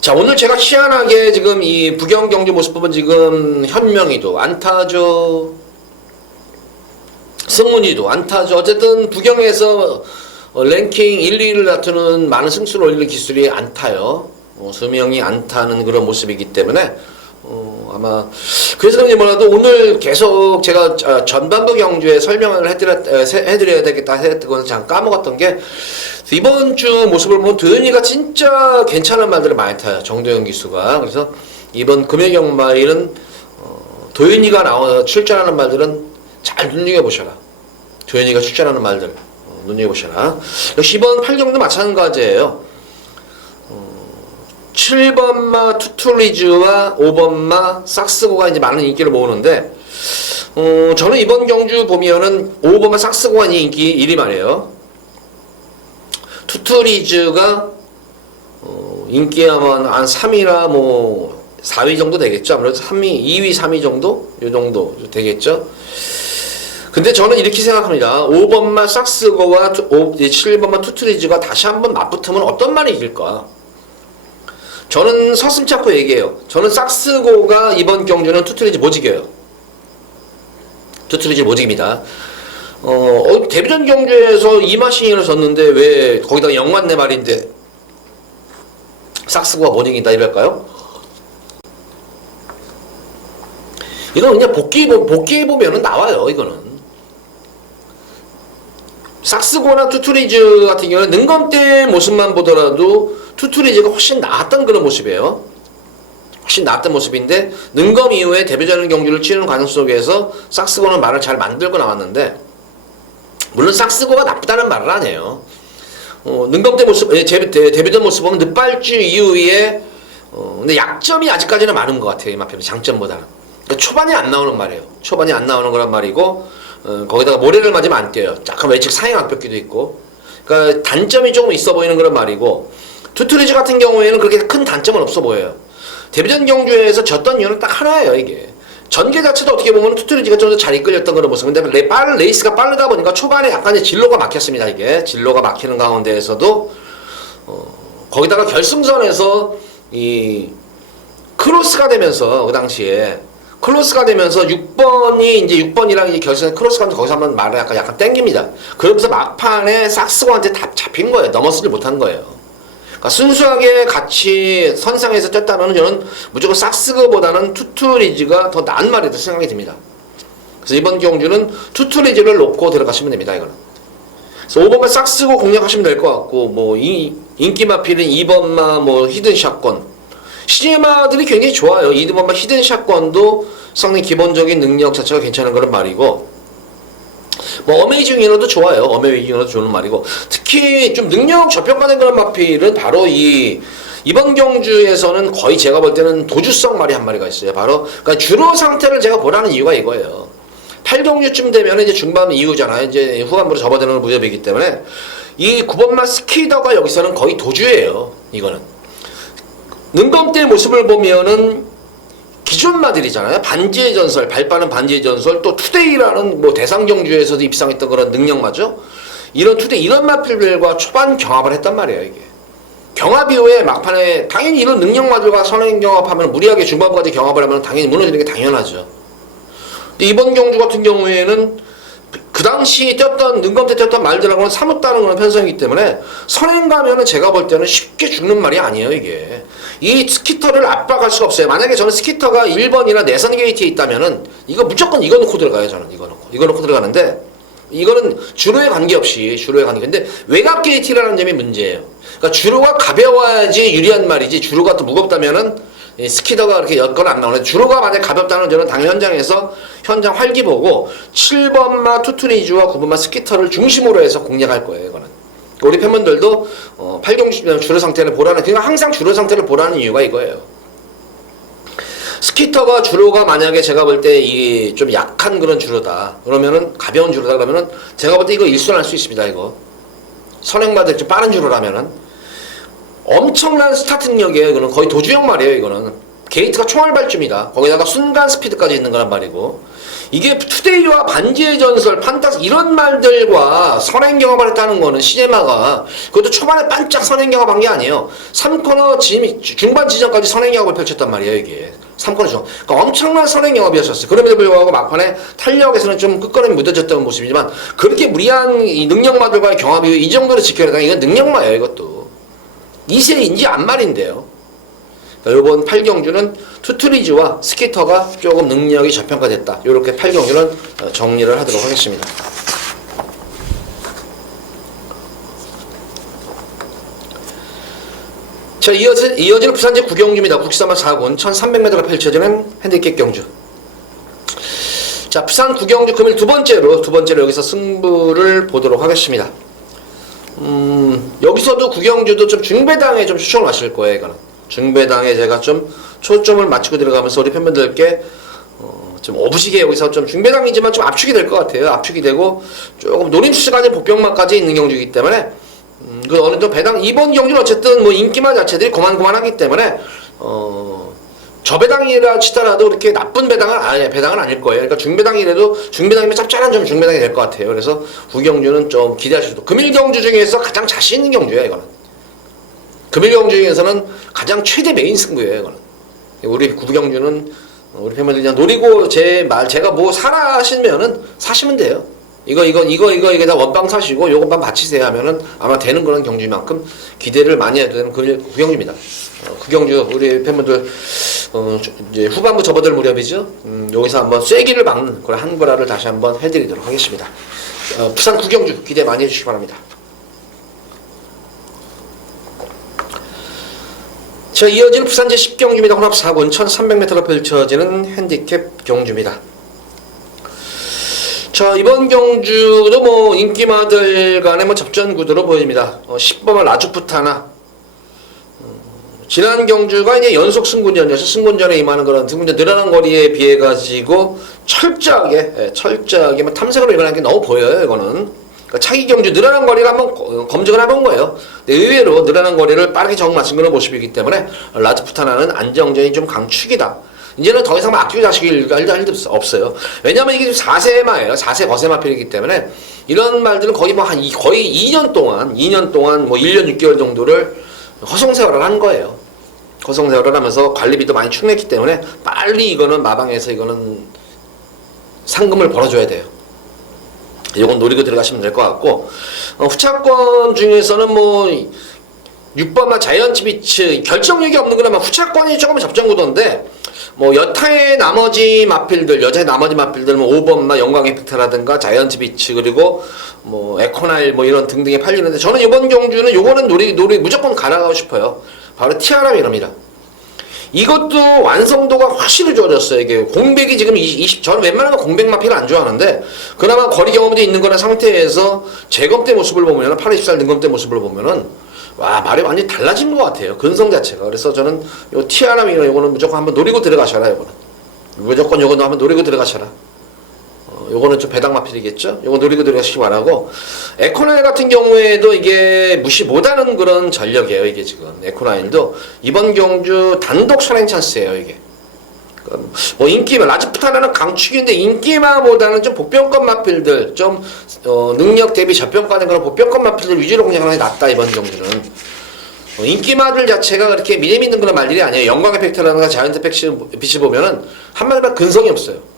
자, 오늘 제가 희한하게 지금 이 부경 경주 모습 보면 지금 현명이도 안타죠. 승문이도 안타죠. 어쨌든 부경에서 랭킹 1, 2위를 다투는 많은 승수를 올리는 기술이 안타요. 수명이 안타는 그런 모습이기 때문에 아마 그래서 그런지 몰라도 오늘 계속 제가 전반부 경주에 설명을 해드려야 되겠다 했던 건 잠깐 까먹었던 게 이번 주 모습을 보면 도현이가 진짜 괜찮은 말들을 많이 타요. 정도현 기수가. 그래서 이번 금요일 경마일은 도현이가 출전하는 말들은 잘 눈여겨보셔라. 도현이가 출전하는 말들 눈여겨보셔라. 역시 이번 8경도 마찬가지예요. 7번마 투툴리즈와 5번마 삭스고가 이제 많은 인기를 모으는데 저는 이번 경주 보면은 5번마 삭스고가 인기 1위 말이에요. 투툴리즈가 인기 아마 한 3위나 뭐 4위 정도 되겠죠. 아무래도 3위, 2위, 3위 정도? 요 정도 되겠죠. 근데 저는 이렇게 생각합니다. 5번마 삭스고와 7번마 투툴리즈가 다시 한번 맞붙으면 어떤 말이 이길까? 저는 서슴지 않고 얘기해요. 저는 삭스고가 이번 경주는 투툴리즈 못 이겨요. 투툴리즈 못 이깁니다. 데뷔전 경주에서 2마신을 졌는데 왜 거기다가 0만 내 말인데 삭스고가 못 이긴다 이럴까요? 이건 그냥 복귀해보면은 나와요, 이거는. 삭스고나 투투리즈 같은 경우는 능검 때 모습만 보더라도 투투리즈가 훨씬 나았던 그런 모습이에요. 훨씬 나았던 모습인데, 능검 이후에 데뷔전 경주를 치르는 과정 속에서 삭스고는 말을 잘 만들고 나왔는데, 물론 삭스고가 나쁘다는 말은 아니에요. 능검 때 모습, 데뷔전 모습 보면 늦발주 이후에, 근데 약점이 아직까지는 많은 것 같아요, 이 마필은 장점보다는. 그러니까 초반에 안 나오는 말이에요. 초반에 안 나오는 거란 말이고, 거기다가 모래를 맞으면 안 뛰어요. 약간 외측 상행 악벽기도 있고. 그러니까 단점이 조금 있어 보이는 그런 말이고, 투투리즈 같은 경우에는 그렇게 큰 단점은 없어 보여요. 데뷔전 경주에서 졌던 이유는 딱 하나예요, 이게. 전개 자체도 어떻게 보면 투투리즈가 좀 더 잘 이끌렸던 그런 모습. 근데 레이스가 빠르다 보니까 초반에 약간 진로가 막혔습니다, 이게. 진로가 막히는 가운데에서도, 거기다가 결승선에서 이 크로스가 되면서, 그 당시에, 크로스가 되면서 6번이 이제 6번이랑 이제 결승에 크로스가 하면서 거기서 한번 말을 약간 땡깁니다. 그러면서 막판에 삭스고한테 다 잡힌 거예요. 넘어서지 못한 거예요. 그러니까 순수하게 같이 선상에서 뛰었다면 저는 무조건 삭스고보다는 투투리즈가 더 나은 말이라고 생각이 듭니다. 그래서 이번 경주는 투투리즈를 놓고 들어가시면 됩니다, 이거는. 그래서 5번마 삭스고 공략하시면 될 것 같고, 뭐 인기 마필인 2번마 뭐 히든 샷건, 시네마들이 굉장히 좋아요. 2번마 히든 샷건도 상당히 기본적인 능력 자체가 괜찮은 그런 말이고, 뭐 어메이징 위너도 좋아요. 어메이징 위너도 좋은 말이고, 특히 좀 능력 저평가된 그런 마필은 바로 이번 경주에서는 거의 제가 볼 때는 도주성 말이 한 마리가 있어요. 바로 그러니까 주로 상태를 제가 보라는 이유가 이거예요. 8경주쯤 되면 이제 중반 이후잖아요. 이제 후반부로 접어드는 무렵이기 때문에 이 9번마 스키더가 여기서는 거의 도주예요. 이거는 능검 때 모습을 보면은 기존 마들이잖아요. 반지의 전설, 발빠른 반지의 전설, 또 투데이라는 뭐 대상 경주에서도 입상했던 그런 능력마죠. 이런 투데이, 이런 마필들과 초반 경합을 했단 말이에요, 이게. 경합 이후에 막판에 당연히 이런 능력마들과 선행 경합하면 무리하게 중반부까지 경합을 하면 당연히 무너지는 게 당연하죠. 근데 이번 경주 같은 경우에는 그 당시 뛰었던 능검 때 뛰었던 말들하고는 사뭇 다른 그런 편성이기 때문에 선행 가면은 제가 볼 때는 쉽게 죽는 말이 아니에요, 이게. 이 스키터를 압박할 수가 없어요. 만약에 저는 스키터가 1번이나 내선 게이트에 있다면은 이거 무조건 이거 놓고 들어가요, 저는. 이거 놓고 들어가는데 이거는 주로에 관계없이 근데 외곽 게이트라는 점이 문제예요. 그러니까 주로가 가벼워야지 유리한 말이지, 주로가 또 무겁다면은 스키더가 그렇게 여건 안 나오는데, 주로가 만약 가볍다는 저는 당연 현장에서 현장 활기 보고 7번마 투투리즈와 9번마 스키터를 중심으로 해서 공략할 거예요, 이거는. 우리 팬분들도 8경주 주로 상태를 보라는, 그러니까 항상 주로 상태를 보라는 이유가 이거예요. 스키터가 주로가 만약에 제가 볼 때 이 좀 약한 그런 주로다, 그러면은 가벼운 주로다 그러면은 제가 볼 때 이거 일순할 수 있습니다, 이거. 선행마들 좀 빠른 주로라면은 엄청난 스타트 능력이에요. 이거는 거의 도주형 말이에요. 이거는 게이트가 총알발주입니다. 거기다가 순간 스피드까지 있는 거란 말이고, 이게 투데이와 반지의 전설, 판타스 이런 말들과 선행 경합을 했다는 거는 시네마가 그것도 초반에 반짝 선행 경합한 게 아니에요. 3코너 중반 지점까지 선행 경합을 펼쳤단 말이에요, 이게. 3코너 중. 그러니까 엄청난 선행 경합이었었어요. 그럼에도 불구하고 막판에 탄력에서는 좀 끝걸음이 묻어졌던 모습이지만, 그렇게 무리한 이 능력마들과의 경합이 이 정도로 지켜내다, 이건 능력마예요, 이것도. 2세인지 안 말인데요. 이번 8경주는 투투리즈와 스키터가 조금 능력이 저평가됐다. 이렇게 8경주는 정리를 하도록 하겠습니다. 자, 이어지는 부산제 9경주입니다. 국시사마 4군 1300m가 펼쳐지는 핸디캡 경주. 자, 부산 9경주 금일 두 번째로 여기서 승부를 보도록 하겠습니다. 여기서도 구경주도 좀 중배당에 좀 추천을 하실 거예요, 이거는. 중배당에 제가 좀 초점을 맞추고 들어가면서 우리 팬분들께 좀 오부시게 여기서 좀 중배당이지만 좀 압축이 될 것 같아요. 압축이 되고 조금 노림수가 된 복병만까지 있는 경주이기 때문에 그 어느 정도 배당, 이번 경주는 어쨌든 뭐 인기만 자체들이 고만고만하기 때문에 저 배당이라 치더라도 그렇게 나쁜 배당은 아닐 거예요. 그러니까 중배당이라도 중배당이면 짭짤한 좀 중배당이 될 것 같아요. 그래서 구경주는 좀 기대하셔도, 금일 경주 중에서 가장 자신 있는 경주예요, 이거는. 금일 경주 중에서는 가장 최대 메인 승부예요, 이거는. 우리 구경주는 우리 팬분들 그냥 노리고 제가 뭐 사라 하시면은 사시면 돼요. 이게 다 원방 사시고 요것만 바치세요 하면은 아마 되는 그런 경주만큼 기대를 많이 해도 되는 그 경주입니다. 그 경주 우리 팬분들 이제 후반부 접어들 무렵이죠. 여기서 한번 쐐기를 막는 그런 한거라를 다시 한번 해드리도록 하겠습니다. 부산 구경주 기대 많이 해주시기 바랍니다. 자, 이어지는 부산 제10경주입니다. 혼합 4군 1300m로 펼쳐지는 핸디캡 경주입니다. 자, 이번 경주도 뭐 인기마들 간의 뭐 접전 구도로 보입니다. 10번은 라주푸타나. 지난 경주가 이제 연속 승군전이어서 승군전에 임하는 그런 승군전 늘어난 거리에 비해 가지고 철저하게 뭐 탐색으로 일어나는 게 너무 보여요. 이거는. 그러니까 차기 경주 늘어난 거리를 한번 검증을 해본 거예요. 근데 의외로 늘어난 거리를 빠르게 적응하신 그런 모습이기 때문에 라주푸타나는 안정적인 좀 강축이다. 이제는 더 이상 아끼고 자식일 일도 없어요. 왜냐면 이게 4세마예요. 4세 거세마필이기 때문에 이런 말들은 거의 뭐 거의 2년 동안 뭐 1년 6개월 정도를 허송세월을 한 거예요. 허송세월을 하면서 관리비도 많이 축냈기 때문에 빨리 이거는 마방에서 이거는 상금을 벌어줘야 돼요. 이건 노리고 들어가시면 될 것 같고, 후차권 중에서는 뭐 6번마 자이언츠 비츠 결정력이 없는 거라면 후차권이 조금 접전구도인데, 뭐 여타의 나머지 마필들, 여자의 나머지 마필들 뭐 5번마 영광 에펙트라든가 자이언츠 비츠 그리고 뭐 에코나일 뭐 이런 등등에 팔리는데, 저는 이번 경주는 요거는 노리 무조건 가라가고 싶어요. 바로 티아라 미러입니다. 이것도 완성도가 확실히 좋아졌어요. 이게 공백이 지금 저는 웬만하면 공백 마필을 안 좋아하는데, 그나마 거리 경험도 있는 거나 상태에서 제검 때 모습을 보면은 820살 등검 때 모습을 보면은 와, 말이 완전히 달라진 것 같아요. 근성 자체가. 그래서 저는 요 티아라 미러 요거는 무조건 한번 노리고 들어가셔라. 요거는 무조건 요거는 한번 노리고 들어가셔라. 요거는 좀 배당 마필이겠죠? 요거 노리고 들어가시기 바라고. 에코나일 같은 경우에도 이게 무시 못하는 그런 전력이에요. 이게 지금 에코나일도 이번 경주 단독 선행 찬스예요. 이게 뭐 인기마 라주푸타나는 강축인데 인기마보다는 좀 보편권 마필들 좀 능력 대비 저평가된 그런 보편권 마필들 위주로 공략하는 게 낫다. 이번 경주는 인기마들 자체가 그렇게 미래 있는 그런 말들이 아니에요. 영광 에펙트라든가 자이언트 빛이 보면은 한마디로 근성이 없어요.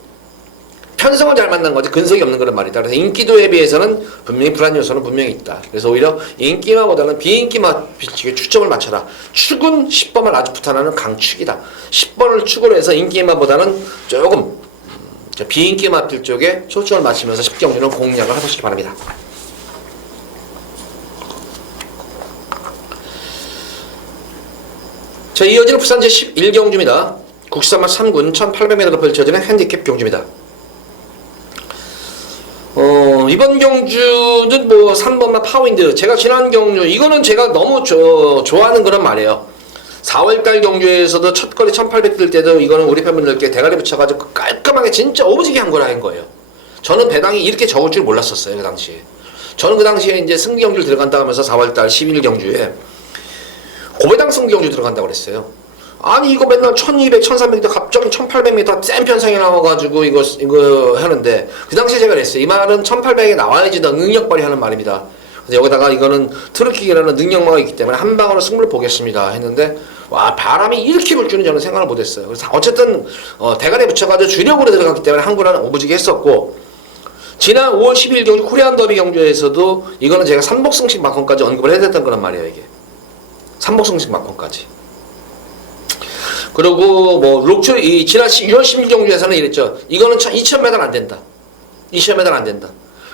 편성을 잘 만난 거지 근성이 없는 그런 말이다. 그래서 인기도에 비해서는 분명히 불안 요소는 분명히 있다. 그래서 오히려 인기마보다는 비인기마 비치에 추점을 맞춰라. 축은 10번만 라주푸타나는 강축이다. 10번을 축으로 해서 인기마보다는 조금 비인기마 필 쪽에 초점을 맞추면서 10경주는 공략을 해보시기 바랍니다. 자, 이어지는 부산 제11경주입니다. 국산마 3군 1800m로 펼쳐지는 핸디캡 경주입니다. 이번 경주는 뭐 3번마 파워윈드, 제가 지난 경주 이거는 제가 너무 좋아하는 그런 말이에요. 4월달 경주에서도 첫 거리 1800 뜰 때도 이거는 우리 팬분들께 대가리 붙여가지고 깔끔하게 진짜 오브지게 한 거라는 거예요. 저는 배당이 이렇게 적을 줄 몰랐었어요. 그 당시에 저는 그 당시에 이제 승기 경주를 들어간다 하면서 4월달 11 경주에 고배당 승기 경주 들어간다고 그랬어요. 아니 이거 맨날 1200, 1300m 갑자기 1800m 센 편성이 나와가지고 이거 하는데, 그 당시에 제가 그랬어요. 이 말은 1800에 나와야지 너 능력 발휘하는 말입니다. 그래서 여기다가 이거는 트루킥이라는 능력마가 있기 때문에 한 방으로 승부를 보겠습니다 했는데, 와, 바람이 이렇게 불 줄은 저는 생각을 못했어요. 그래서 어쨌든 대가리에 붙여가지고 주력으로 들어갔기 때문에 한구라는 오부지게 했었고, 지난 5월 12일 경주 코리안 더비 경주에서도 이거는 제가 삼복승식 마컨까지 언급을 해야 됐던 거란 말이에요. 이게 삼복승식 마컨까지. 그리고 뭐 록초 지난 6월 16 경주에서는 이랬죠. 이거는 2000m 안 된다. 2000m 안 된다.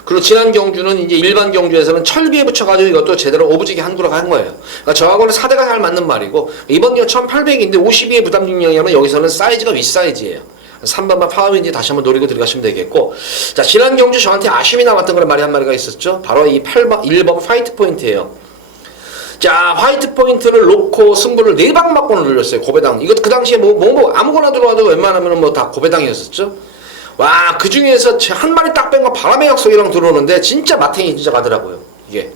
그리고 지난 경주는 이제 일반 경주에서는 철비에 붙여가지고 이것도 제대로 오브지게 한구라고 한 거예요. 그러니까 저하고는 사대가 잘 맞는 말이고, 이번 경우 1800인데 52의 부담 중량이면 여기서는 사이즈가 윗사이즈예요. 3번만 파워윈지 다시 한번 노리고 들어가시면 되겠고, 자, 지난 경주 저한테 아쉬움이 남았던 그런 말이 한 마리가 있었죠. 바로 이 1번 화이트 포인트예요. 자, 화이트 포인트를 놓고 승부를 4방 맞고는 돌렸어요. 고배당. 이것도 그 당시에 뭐 아무거나 들어와도 웬만하면 뭐 다 고배당이었었죠. 와, 그 중에서 한 마리 딱 뺀 거 바람의 약속이랑 들어오는데 진짜 마탱이 진짜 가더라고요. 이게.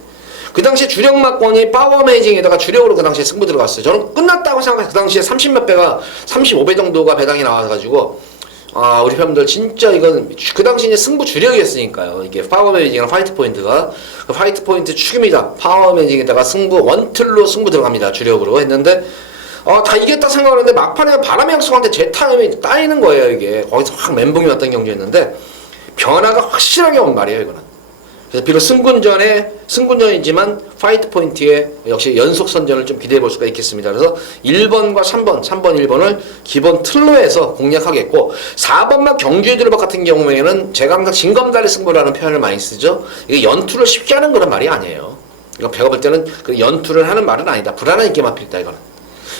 그 당시에 주력 막권이 파워 어메이징에다가 주력으로 그 당시에 승부 들어갔어요. 저는 끝났다고 생각해서 그 당시에 30몇 배가 35배 정도가 배당이 나와가지고, 아, 우리 팬분들 진짜 이건 그 당시 이제 승부 주력이었으니까요. 이게 파워 매징이랑 화이트 포인트가 그 화이트 포인트 축입니다. 파워 매징에다가 승부 원틀로 승부 들어갑니다. 주력으로 했는데 다 이겼다 생각하는데 막판에 바람의 약속한테 제 타임이 따이는 거예요. 이게 거기서 확 멘붕이 왔던 경기였는데 변화가 확실하게 온 말이에요, 이거는. 그래서 비록 승군전이지만 파이트 포인트에 역시 연속 선전을 좀 기대해 볼 수가 있겠습니다. 그래서 1번과 3번, 1번을 기본 틀로 해서 공략하겠고, 4번만 경주의들박 같은 경우에는 제가 항상 징검다리 승부라는 표현을 많이 쓰죠. 이게 연투를 쉽게 하는 그런 말이 아니에요. 이거 배가 볼 때는 그 연투를 하는 말은 아니다. 불안한 인기만 필다, 이거는.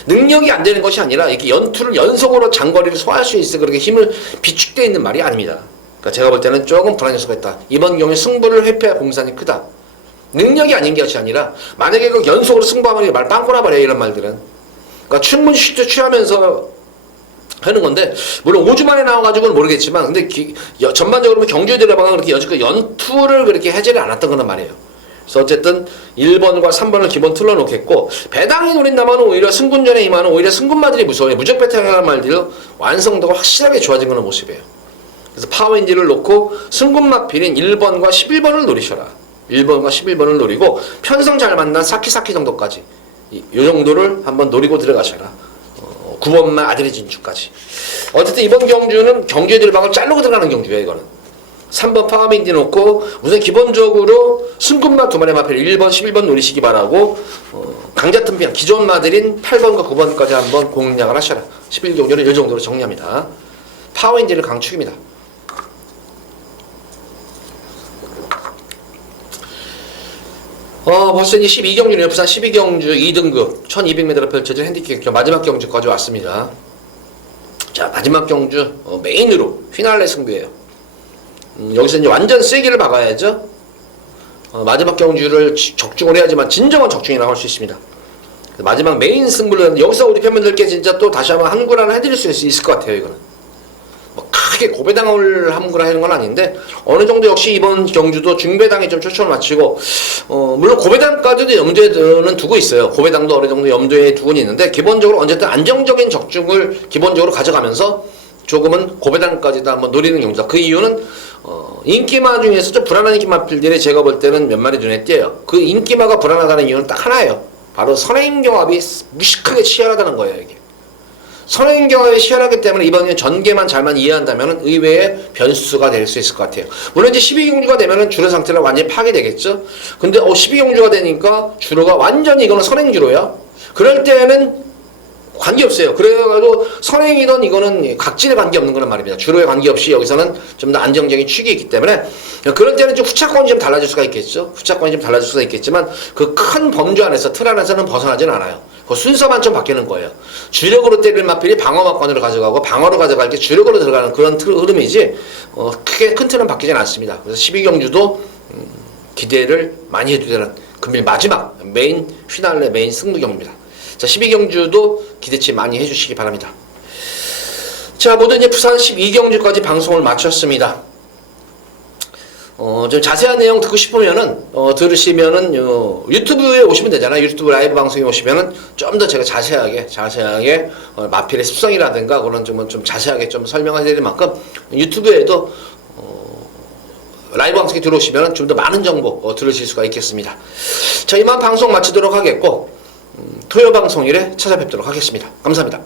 능력이 안 되는 것이 아니라 이렇게 연투를 연속으로 장거리를 소화할 수 있어 그렇게 힘을 비축되어 있는 말이 아닙니다. 그러니까 제가 볼 때는 조금 불안 요소가 있다. 이번 경우에 승부를 회피할 공산이 크다. 능력이 아닌 것이 아니라 만약에 그 연속으로 승부하면 말 빵꾸나 버려, 이런 말들은. 그러니까 충분히 슈트 취하면서 하는 건데, 물론 5주 만에 나와가지고는 모르겠지만, 근데 전반적으로 경주의들박은 그렇게 여지껏 연투를 그렇게 해제를 안 했던 거란 말이에요. 그래서 어쨌든 1번과 3번을 기본 틀어 놓겠고, 배당이 노린다면 오히려 승군전에 임하는 오히려 승군마들이 무서워요. 무적 배당이라는 말들로 완성도가 확실하게 좋아진 그런 모습이에요. 그래서 파워인지를 놓고 승군마필인 1번과 11번을 노리셔라. 1번과 11번을 노리고 편성 잘 만난 사키사키 정도까지 이 정도를 한번 노리고 들어가셔라. 9번만 아들의 진주까지. 어쨌든 이번 경주는 경주의들박을 자르고 들어가는 경주예요, 이거는. 3번 파워인지 놓고 우선 기본적으로 승군마 두 마리 마필 1번, 11번 노리시기 바라고, 강자틈비한 기존 마들인 8번과 9번까지 한번 공략을 하셔라. 11경주를 이 정도로 정리합니다. 파워인지를 강축입니다. 벌써 이제 12경주네요. 부산 12경주 2등급 1200m로 펼쳐진 핸디캡 경주 마지막 경주까지 왔습니다. 자, 마지막 경주 메인으로 피날레 승부예요. 여기서 이제 완전 세기를 박아야죠. 마지막 경주를 적중을 해야지만 진정한 적중이라고 할 수 있습니다. 마지막 메인 승부는 여기서 우리 팬분들께 진짜 또 다시 한번 한구라는 해드릴 수 있을 것 같아요, 이거는. 뭐 크게 고배당을 함구라 하는 건 아닌데, 어느 정도 역시 이번 경주도 중배당에 좀 초점을 맞추고, 물론 고배당까지도 염두에는 두고 있어요. 고배당도 어느 정도 염두에 두고는 있는데, 기본적으로 어쨌든 안정적인 적중을 기본적으로 가져가면서 조금은 고배당까지도 한번 노리는 경우다. 그 이유는 인기마 중에서 좀 불안한 인기마필들이 제가 볼 때는 몇 마리 눈에 띄어요. 그 인기마가 불안하다는 이유는 딱 하나예요. 바로 선행경합이 무식하게 치열하다는 거예요, 이게. 선행경합이 치열하기 때문에 이번에 전개만 잘만 이해한다면 의외의 변수가 될 수 있을 것 같아요. 물론 이제 12경주가 되면은 주로 상태가 완전히 파괴되겠죠. 근데 12경주가 되니까 주로가 완전히 이거는 선행주로야. 그럴 때는 관계없어요. 그래가지고 선행이든 이거는 각질에 관계없는 거란 말입니다. 주로에 관계없이 여기서는 좀 더 안정적인 축이 있기 때문에, 그럴 때는 좀 후차권이 좀 달라질 수가 있겠죠. 후차권이 좀 달라질 수가 있겠지만 그 큰 범주 안에서, 틀 안에서는 벗어나진 않아요. 그 순서만 좀 바뀌는 거예요. 주력으로 때릴 마필이 방어막권으로 가져가고 방어로 가져갈 게 주력으로 들어가는 그런 흐름이지, 크게 큰 틀은 바뀌진 않습니다. 그래서 12경주도 기대를 많이 해도 되는 금일 마지막 메인 피날레 메인 승부경입니다. 자, 12경주도 기대치 많이 해주시기 바랍니다. 자, 모두 이제 부산 12경주까지 방송을 마쳤습니다. 좀 자세한 내용 듣고 싶으면은, 들으시면은, 유튜브에 오시면 되잖아요. 유튜브 라이브 방송에 오시면은, 좀 더 제가 자세하게, 마필의 습성이라든가, 그런 좀 자세하게 좀 설명해 드릴 만큼, 유튜브에도, 라이브 방송에 들어오시면은 좀 더 많은 정보, 들으실 수가 있겠습니다. 자, 이만 방송 마치도록 하겠고, 토요 방송일에 찾아뵙도록 하겠습니다. 감사합니다.